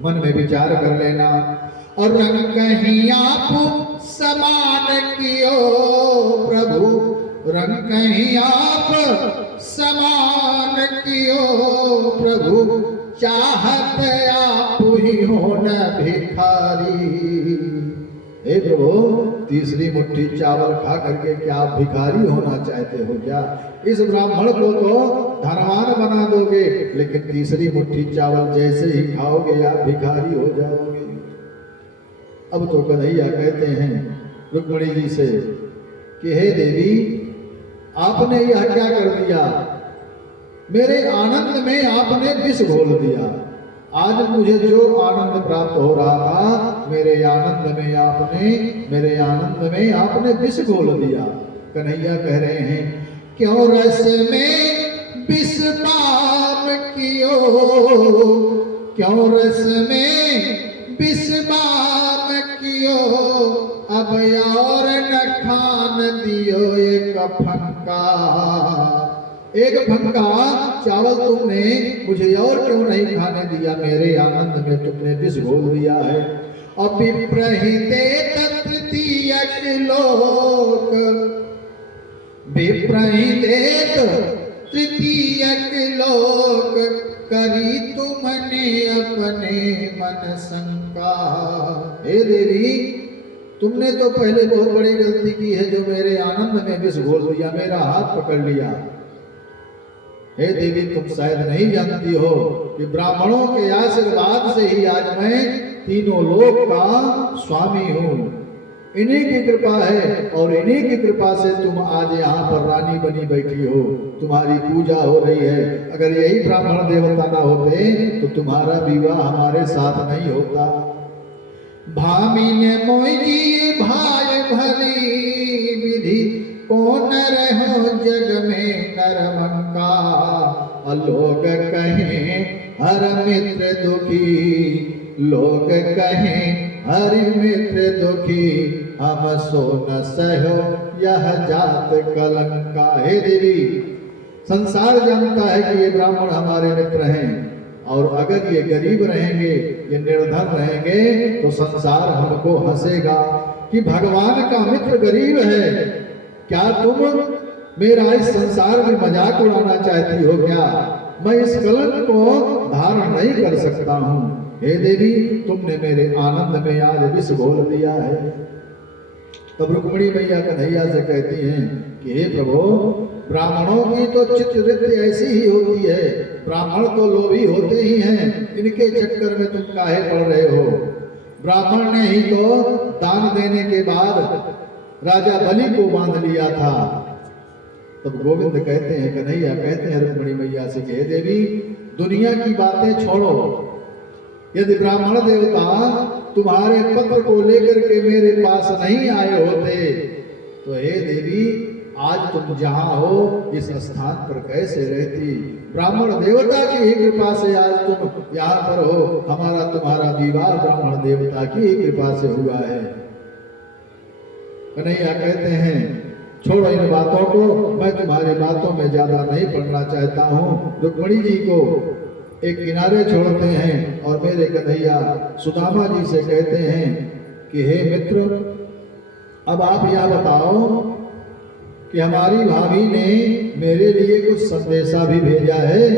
मन में विचार कर लेना। और रंग कहीं आप समान कियो प्रभु, रंग कहीं आप समान कियो प्रभु, चाहत आप ही हो न भिखारी। हे प्रभु, तीसरी मुट्ठी चावल खा करके क्या आप भिखारी होना चाहते हो क्या? इस ब्राह्मण को तो धनवान बना दोगे, लेकिन तीसरी मुट्ठी चावल जैसे ही खाओगे आप भिखारी हो जाओगे। अब तो कन्हैया कहते हैं रुक्मणी जी से कि हे देवी, आपने यह क्या कर दिया? मेरे आनंद में आपने विष घोल दिया। आज मुझे जो आनंद प्राप्त हो रहा था, मेरे आनंद में आपने विष घोल दिया। कन्हैया कह रहे हैं, क्यों रस में विष पान कियो, क्यों रस में विष पान कियो, अब और न खान दियो एक फनका। एक फनका चावल तुमने मुझे और क्यों नहीं खाने दिया? मेरे आनंद में तुमने विष घोल दिया है। अभिप्रहिते तृतीयक लोक, विप्रहिते तृतीयक लोक, करी तुमने अपने मन शंका। हे देवी, तुमने तो पहले बहुत बड़ी गलती की है, जो मेरे आनंद में विष घोल दिया, मेरा हाथ पकड़ लिया। हे देवी, तुम शायद नहीं जानती हो कि ब्राह्मणों के आशीर्वाद से ही आज मैं तीनों लोक का स्वामी हूँ। इन्हीं की कृपा है और इन्हीं की कृपा से तुम आज यहाँ पर रानी बनी बैठी हो, तुम्हारी पूजा हो रही है। अगर यही ब्राह्मण देवता ना होते तो तुम्हारा विवाह हमारे साथ नहीं होता। भामी ने मोई भाई भली विधि कौन रहो जग में नरमंका, लोग कहें हर मित्र दुखी, लोग कहें हरि मित्र दुखी, हम सो न सहो यह जात कलंका। हे देवी, संसार जानता है कि ये ब्राह्मण हमारे मित्र हैं, और अगर ये गरीब रहेंगे, ये निर्धन रहेंगे तो संसार हमको हंसेगा कि भगवान का मित्र गरीब है। क्या तुम मेरा इस संसार में मजाक उड़ाना चाहती हो क्या? मैं इस कलंक को धारण नहीं कर सकता हूँ। हे देवी, तुमने मेरे आनंद में आज विष घोल दिया है। तब रुक्मिणी मैया कन्हैया से कहती हैं कि हे प्रभु, ब्राह्मणों की तो चित्तवृत्ति ऐसी ही होती है, ब्राह्मण तो लोभी होते ही हैं, इनके चक्कर में तुम काहे पड़ रहे हो? ब्राह्मण ने ही तो दान देने के बाद राजा बलि को बांध लिया था। तब गोविंद कहते हैं, कन्हैया कहते हैं रुक्मिणी मैया से कि हे देवी, दुनिया की बातें छोड़ो, यदि ब्राह्मण देवता तुम्हारे पत्र को लेकर के मेरे पास नहीं आए होते तो हे देवी, आज तुम जहां हो इस स्थान पर कैसे रहती? ब्राह्मण देवता की ही कृपा से आज तुम यहाँ पर हो। हमारा तुम्हारा विवाह ब्राह्मण देवता की ही कृपा से हुआ है। कन्हैया कहते हैं, छोड़ो इन बातों को, मैं तुम्हारी बातों में ज्यादा नहीं पढ़ना चाहता हूँ। रुक्मिणी जी को एक किनारे छोड़ते हैं और मेरे कन्हैया सुदामा जी से कहते हैं कि हे मित्र, अब आप यह बताओ कि हमारी भाभी ने मेरे लिए कुछ संदेशा भी भेजा है।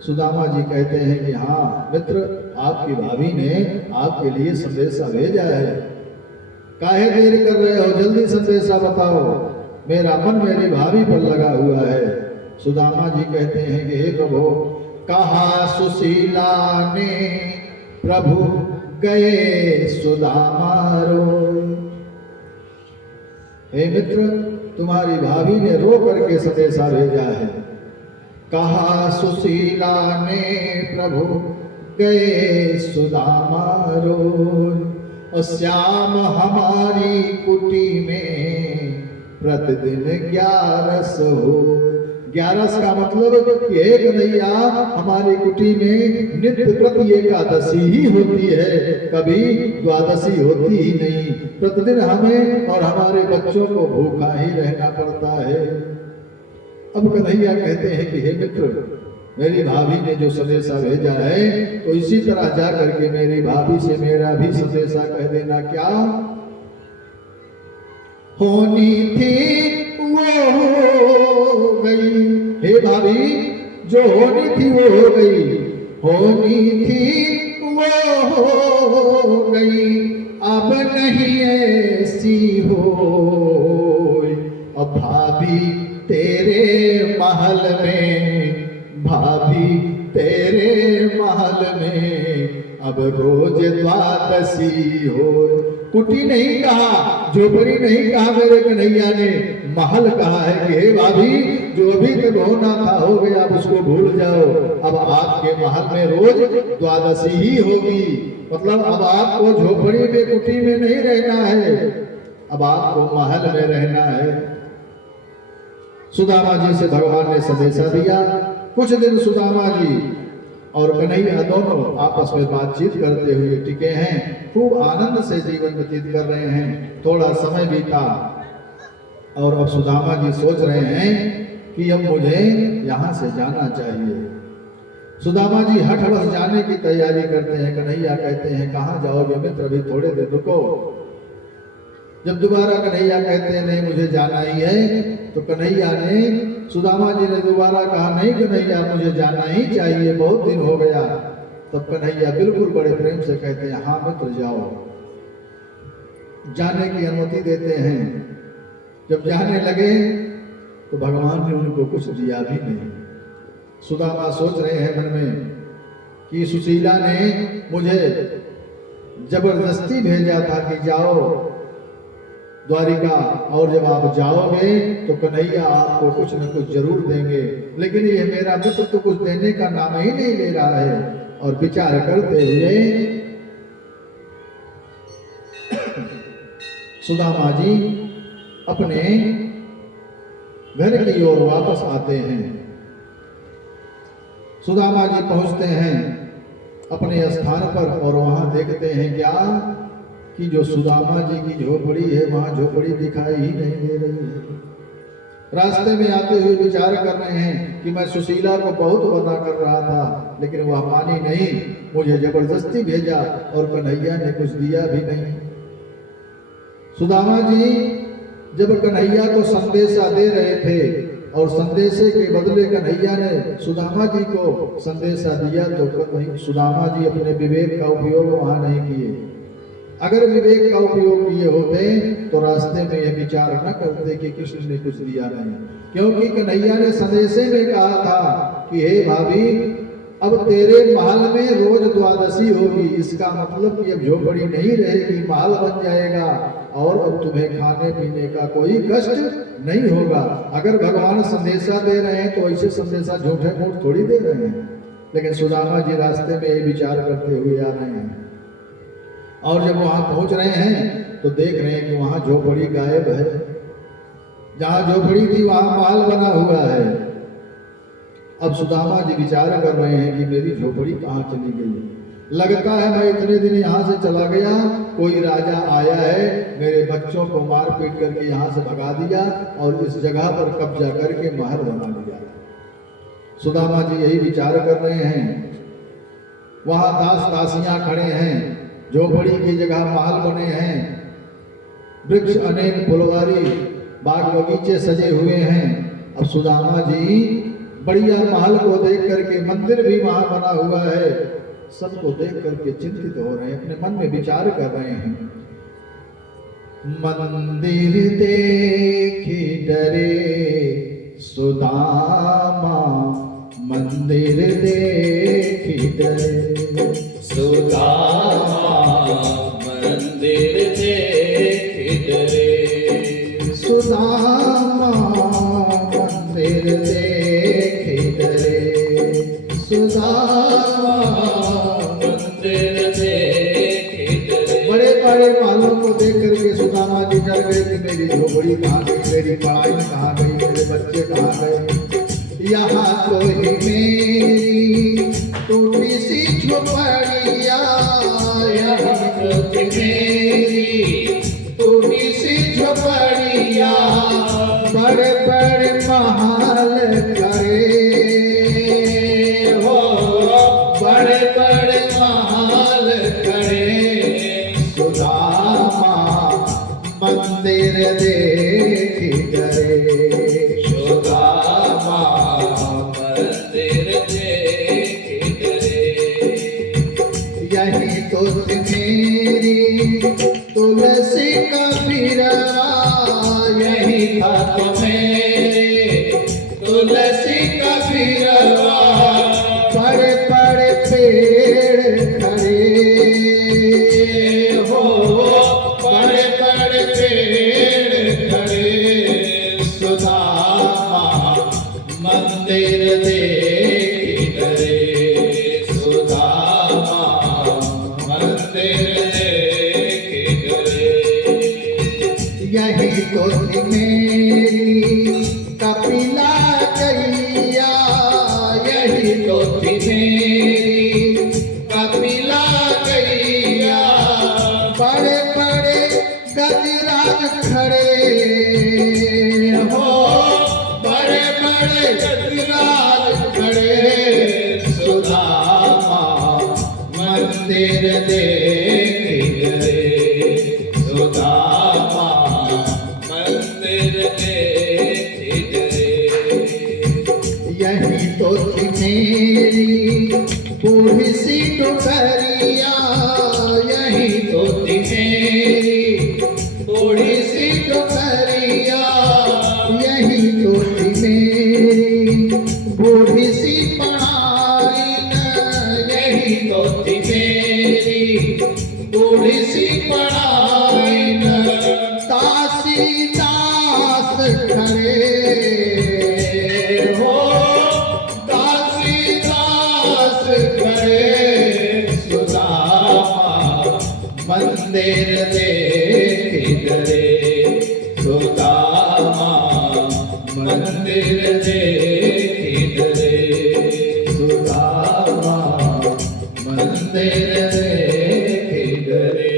सुदामा जी कहते हैं कि हाँ मित्र, आपकी भाभी ने आपके लिए संदेशा भेजा है। काहे देर कर रहे हो, जल्दी संदेशा बताओ, मेरा मन मेरी भाभी पर लगा हुआ है। सुदामा जी कहते हैं कि हे प्रभु, कहा सुशीला ने प्रभु गए सुदामा रोए। हे मित्र, तुम्हारी भाभी ने रो करके संदेशा भेजा है। कहा सुशीला ने प्रभु गए सुदामा रोए, और श्याम हमारी कुटी में प्रतिदिन 11 हो। 11 का मतलब कि एक कन्हैया, हमारी कुटी में नित्य प्रति एकादशी ही होती है, कभी द्वादशी होती ही नहीं। प्रतिदिन हमें और हमारे बच्चों को भूखा ही रहना पड़ता है। अब कन्हैया कहते हैं कि हे मित्र, मेरी भाभी ने जो संदेशा भेजा है तो इसी तरह जा करके मेरी भाभी से मेरा भी संदेशा कह देना। क्या होनी थी वो हो गई। हे भाभी, जो होनी थी वो हो गई, होनी थी वो हो गई, अब नहीं ऐसी हो। अब भाभी तेरे महल में, भाभी तेरे महल में अब रोज द्वादशी हो। कुटी नहीं कहा, झोपड़ी नहीं कहा मेरे कन्हैया ने, महल कहा है कि हे भाभी, जो भी तक होना था हो गया, अब उसको भूल जाओ। अब आपके महल में रोज द्वादशी ही होगी। मतलब अब आपको झोपड़ी में, कुटी में नहीं रहना है, अब आपको महल में रहना है। सुदामा जी से भगवान ने संदेशा दिया। कुछ दिन सुदामा जी और कन्हैया दोनों आपस में बातचीत करते हुए टिके हैं, खूब आनंद से जीवन व्यतीत कर रहे हैं। थोड़ा समय बीता और अब सुदामा जी सोच रहे हैं कि अब मुझे यहाँ से जाना चाहिए। सुदामा जी हठवश जाने की तैयारी करते हैं। कन्हैया कहते हैं, कहाँ जाओगे मित्र, अभी थोड़े दिन रुको। जब दोबारा कन्हैया कहते हैं नहीं मुझे जाना ही है, तो कन्हैया ने, सुदामा जी ने दोबारा कहा नहीं कन्हैया, मुझे जाना ही चाहिए, बहुत दिन हो गया। तब कन्हैया बिल्कुल बड़े प्रेम से कहते हैं, हाँ मित्र जाओ। जाने की अनुमति देते हैं। जब जाने लगे तो भगवान ने उनको कुछ दिया भी नहीं। सुदामा सोच रहे हैं मन में कि सुशीला ने मुझे जबरदस्ती भेजा था कि जाओ, द्वारिका, और जब आप जाओगे तो कन्हैया आपको कुछ न कुछ जरूर देंगे, लेकिन ये मेरा मित्र तो कुछ देने का नाम ही नहीं ले रहा है। और विचार करते हुए सुदामा जी अपने घर की ओर वापस आते हैं। सुदामा जी पहुंचते हैं अपने स्थान पर और वहां देखते हैं क्या कि जो सुदामा जी की झोपड़ी है वहां झोपड़ी दिखाई ही नहीं दे रही है। रास्ते में आते हुए विचार कर रहे हैं कि मैं सुशीला को बहुत वदा कर रहा था, लेकिन वह मानी नहीं, मुझे जबरदस्ती भेजा और कन्हैया ने कुछ दिया भी नहीं। सुदामा जी जब कन्हैया को संदेशा दे रहे थे और संदेशे के बदले कन्हैया ने सुदामा जी को संदेशा दिया, तो सुदामा जी अपने विवेक का उपयोग वहां नहीं किए। अगर विवेक का उपयोग किए होते तो रास्ते में यह विचार न करते कि कृष्ण ने कुछ दिया नहीं, क्योंकि कन्हैया ने संदेशे में कहा था कि हे भाभी, अब तेरे महल में रोज द्वादशी होगी, इसका मतलब कि अब झोपड़ी नहीं रहेगी, महल बन जाएगा और अब तुम्हें खाने पीने का कोई कष्ट नहीं होगा। अगर भगवान संदेशा दे रहे हैं तो ऐसे संदेशा झूठे मूठ थोड़ी दे रहे हैं। लेकिन सुदामा जी रास्ते में ये विचार करते हुए आ रहे हैं और जब वहां पहुंच रहे हैं तो देख रहे हैं कि वहां झोपड़ी गायब है। जहां झोपड़ी थी वहां महल बना हुआ है। अब सुदामा जी विचार कर रहे हैं कि मेरी झोपड़ी कहाँ चली गई। लगता है मैं इतने दिन यहाँ से चला गया, कोई राजा आया है, मेरे बच्चों को मार पीट करके यहाँ से भगा दिया और इस जगह पर कब्जा करके महल बना लिया। सुदामा जी यही विचार कर रहे हैं। वहां दास दासियां खड़े हैं, झोपड़ी की जगह महल बने हैं, वृक्ष अनेक फुलवारी बाग बगीचे सजे हुए हैं। अब सुदामा जी बढ़िया महल को देख करके, मंदिर भी वहां बना हुआ है, सबको देख करके चिंतित हो रहे हैं, अपने मन में विचार कर रहे हैं। मंदिर देखी डरे सुदामा, मंदिर देखी डरे सुदामा, मंदिर देखी डरे सुदामा, मंदिर देखी डरे सुदामा, मंदिर देखी डरे। बड़े बड़े महलों को देख करके सुदामा जी डर गए कि मेरी झोपड़ी कहाँ गई, मेरी पढ़ाई कहाँ गई, मेरे बच्चे कहाँ गए। यहाँ तो ही मेरी टूटी सी झोपड़िया, यहाँ तो मेरी टूटी सी झोपड़िया, बड़े बड़े महल करे हो, बड़े बड़े महल करे। सुदामा मंदिर देखी करे, सुदामा, मंदिर देखी डरे। यही तो मेरी तुलसी का बिरवा, यही था तो मेरे तुलसी का बिरवा, बड़े बड़े पेड़ खड़े हो, बड़े बड़े पेड़ खड़े। सुदामा मंदिर देखी करे, सुदामा, मंदिर देखी डरे। यही तो थी मेरी कपिला गैया, यही तो थी मेरी कपिला गैया, बड़े बड़े गजराज खड़े हो, बड़े बड़े गजराज खड़े। सुदामा मंदिर देखी करे, सुदामा, मंदिर देखी डरे। यही तो थी मेरी बूढ़ी सी डुकरिया, यही तो थी मेरी बूढ़ी सी डुकरिया, यही तो थी मेरी बूढ़ी सी पढ़ाइन, यही तो थी मेरी बूढ़ी सी पढ़ाइन। दास करे सुदामा मंदिर देख डरे सुदामा मंदिर देख डरे सुदामा मंदिर देख डरे।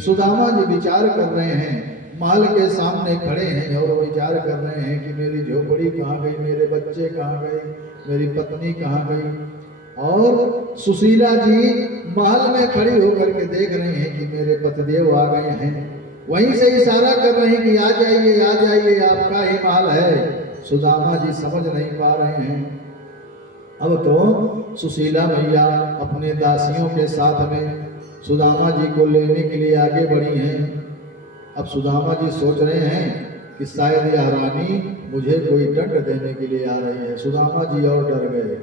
सुदामा जी विचार कर रहे हैं, महल के सामने खड़े हैं और विचार कर रहे हैं कि मेरी झोपड़ी कहाँ गई, मेरे बच्चे कहाँ गए, मेरी पत्नी कहाँ गई। और सुशीला जी महल में खड़ी होकर के देख रहे हैं कि मेरे पतिदेव आ गए हैं, वहीं से इशारा कर रहे हैं कि आ जाइए आपका ही महल है। सुदामा जी समझ नहीं पा रहे हैं। अब तो सुशीला मैया अपने दासियों के साथ में सुदामा जी को लेने के लिए आगे बढ़ी हैं। अब सुदामा जी सोच रहे हैं कि शायद यह रानी मुझे कोई दंड देने के लिए आ रही है। सुदामा जी और डर गए।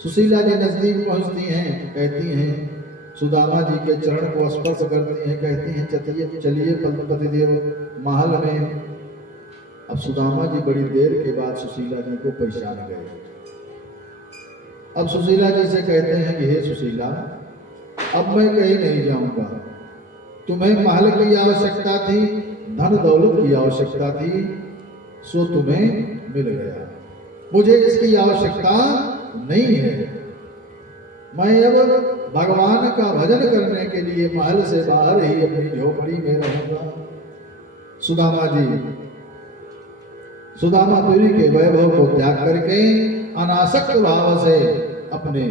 सुशीला जी नजदीक पहुंचती हैं, कहती हैं, सुदामा जी के चरण को स्पर्श करती हैं, कहती हैं चलिए पतिदेव महल में। अब सुदामा जी बड़ी देर के बाद सुशीला जी को पहचान गए। अब सुशीला जी से कहते हैं कि हे सुशीला, अब मैं कहीं नहीं जाऊंगा, तुम्हें महल की आवश्यकता थी, धन दौलत की आवश्यकता थी, सो तुम्हें मिल गया, मुझे इसकी आवश्यकता नहीं है। मैं अब भगवान का भजन करने के लिए महल से बाहर ही अपनी झोपड़ी में रहूंगा। सुदामापुरी के वैभव को त्याग करके अनासक्त भाव से अपने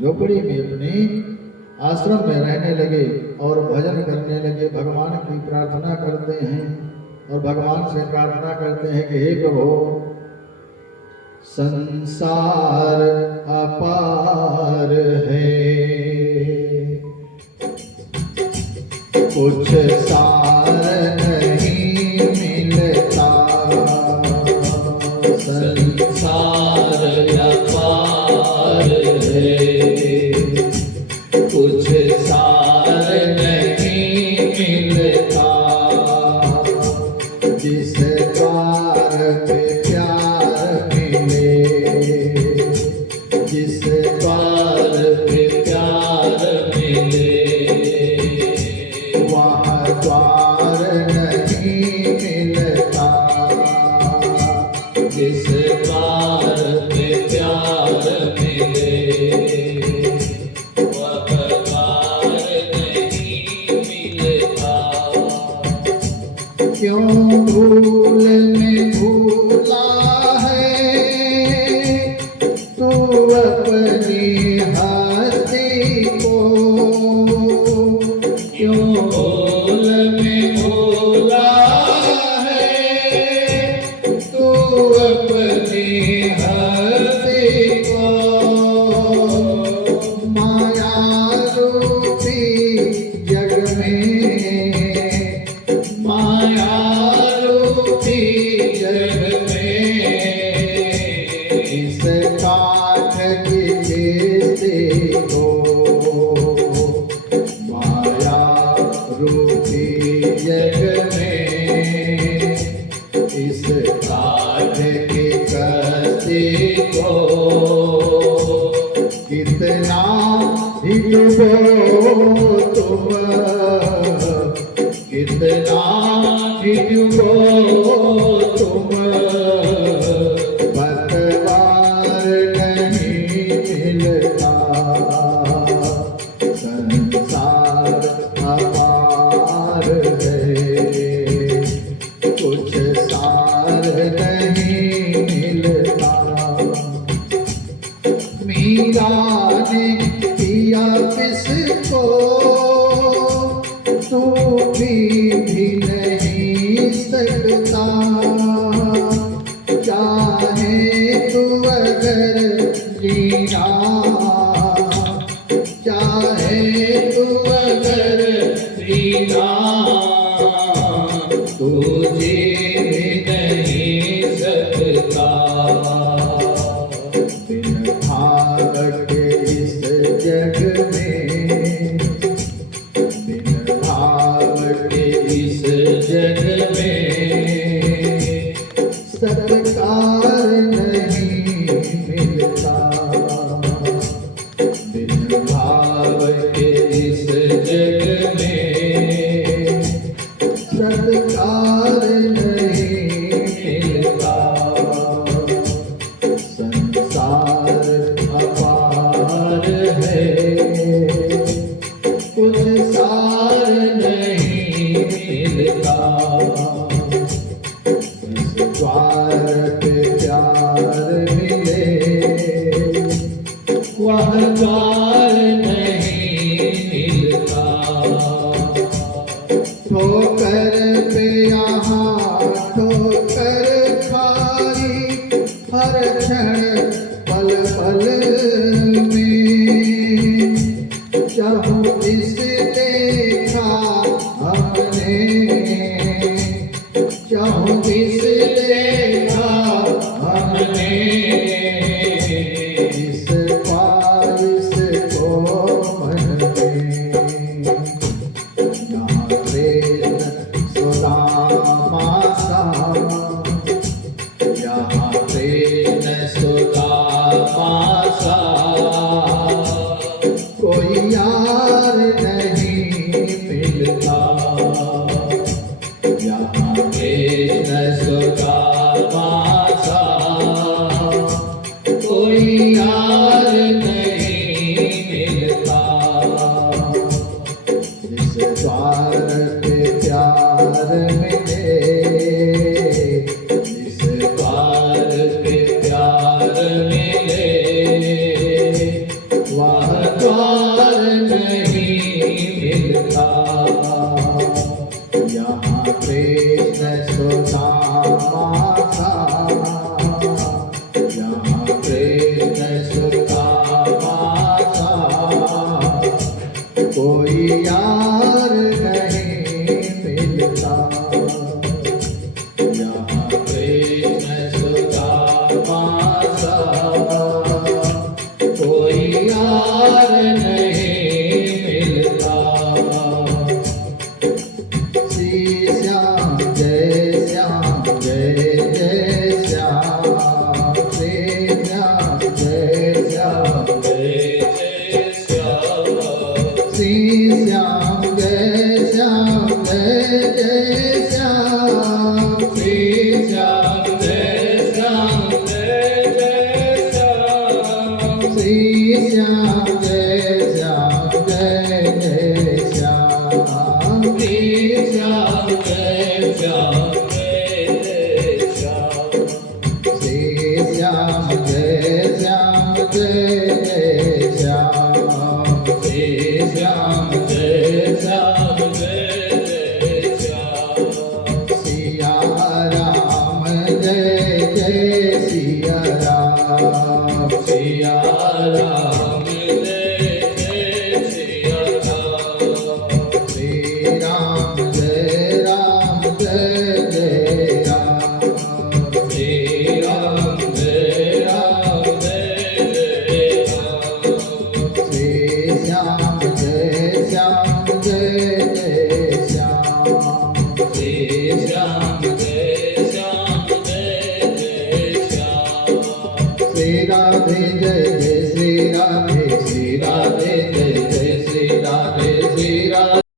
झोपड़ी में अपने आश्रम में रहने लगे और भजन करने लगे। भगवान की प्रार्थना करते हैं और भगवान से प्रार्थना करते हैं कि हे प्रभु, संसार अपार है, कुछ सार नहीं मिलता, संसार अपार है, कुछ सार नहीं मिलता, जिस द्वार पे प्यार मिले, जिस द्वार पे प्यार मिले, वहाँ द्वार नहीं मिलता, जिस द्वार पे प्यार मिले, वह द्वार नहीं मिलता। क्यों भूल में भूला है तू अपनी हस्ती को, क्यों भूल में भूला है तू अपनी हस्ती को, माया रूपी जग में, माया रूपी जग में, इस काठ की किस्ती को, माया रूपी जग में, इस काठ की कस्ती को, कितना ही डूबो तुम, कितना ही डूबो तुम, पतवार नहीं मिलता, संसार अपार है, कुछ सार नहीं मिलता। मीरा ने किया किसको तू भी नहीं सकता, चाहे तू अगर जीना, चाहे तू अगर जीना, तू जी नहीं सकता, बिन भाव के इस जग में, बिन भाव के इस बिन भाव के इस जग में सत्कार नहीं मिलता। संसार अपार है, कुछ सार नहीं मिलता। इस द्वार पे प्यार मिले, वह द्वार नहीं मिलता। ठोकर पे यहाँ ठोकर खाई, हर क्षण पल पल में। चाहूं जिस देखा हमने, चाहूं जिस देखा हमने, इस ख्वाहिश को मन में। यहाँ प्रेम सुदामा सा, यहाँ प्रेम सुदामा सा, कोई यार नहीं मिलता। यहाँ कृष्ण सुदामा सा, कोई यार नहीं मिलता। जिस द्वार पे प्यार मिले, जिस द्वार पे प्यार मिले, वह द्वार नहीं मिलता। यहाँ कृष्ण सुदामा सा, यहाँ कृष्ण सुदामा सा, कोई यार नहीं मिलता। यहाँ कृष्ण सुदामा सा, कोई यार नहीं मिलता। श्री श्याम जय श्याम जय जय श्याम, श्री श्याम जय श्याम जय जय श्याम, श्री श्याम जय श्याम जय जय श्याम, श्री श्याम जय श्याम जय जय श्याम, श्री श्याम जय श्याम जय जय श्याम, श्री श्याम जय श्याम जय जय श्याम, श्री श्याम जय श्याम जय जय श्याम, श्री श्याम जय श्याम जय जय श्याम, सिया राम जय जय सिया राम, सिया राम जय जय सिया राम, श्री राम जय जय राम, श्री राम जय जय राम, श्री श्याम जय श्याम जय जय श्याम, श्री श्याम जय श्याम जय जय श्याम, श्री राधे जय जय श्री राधे, श्री राधे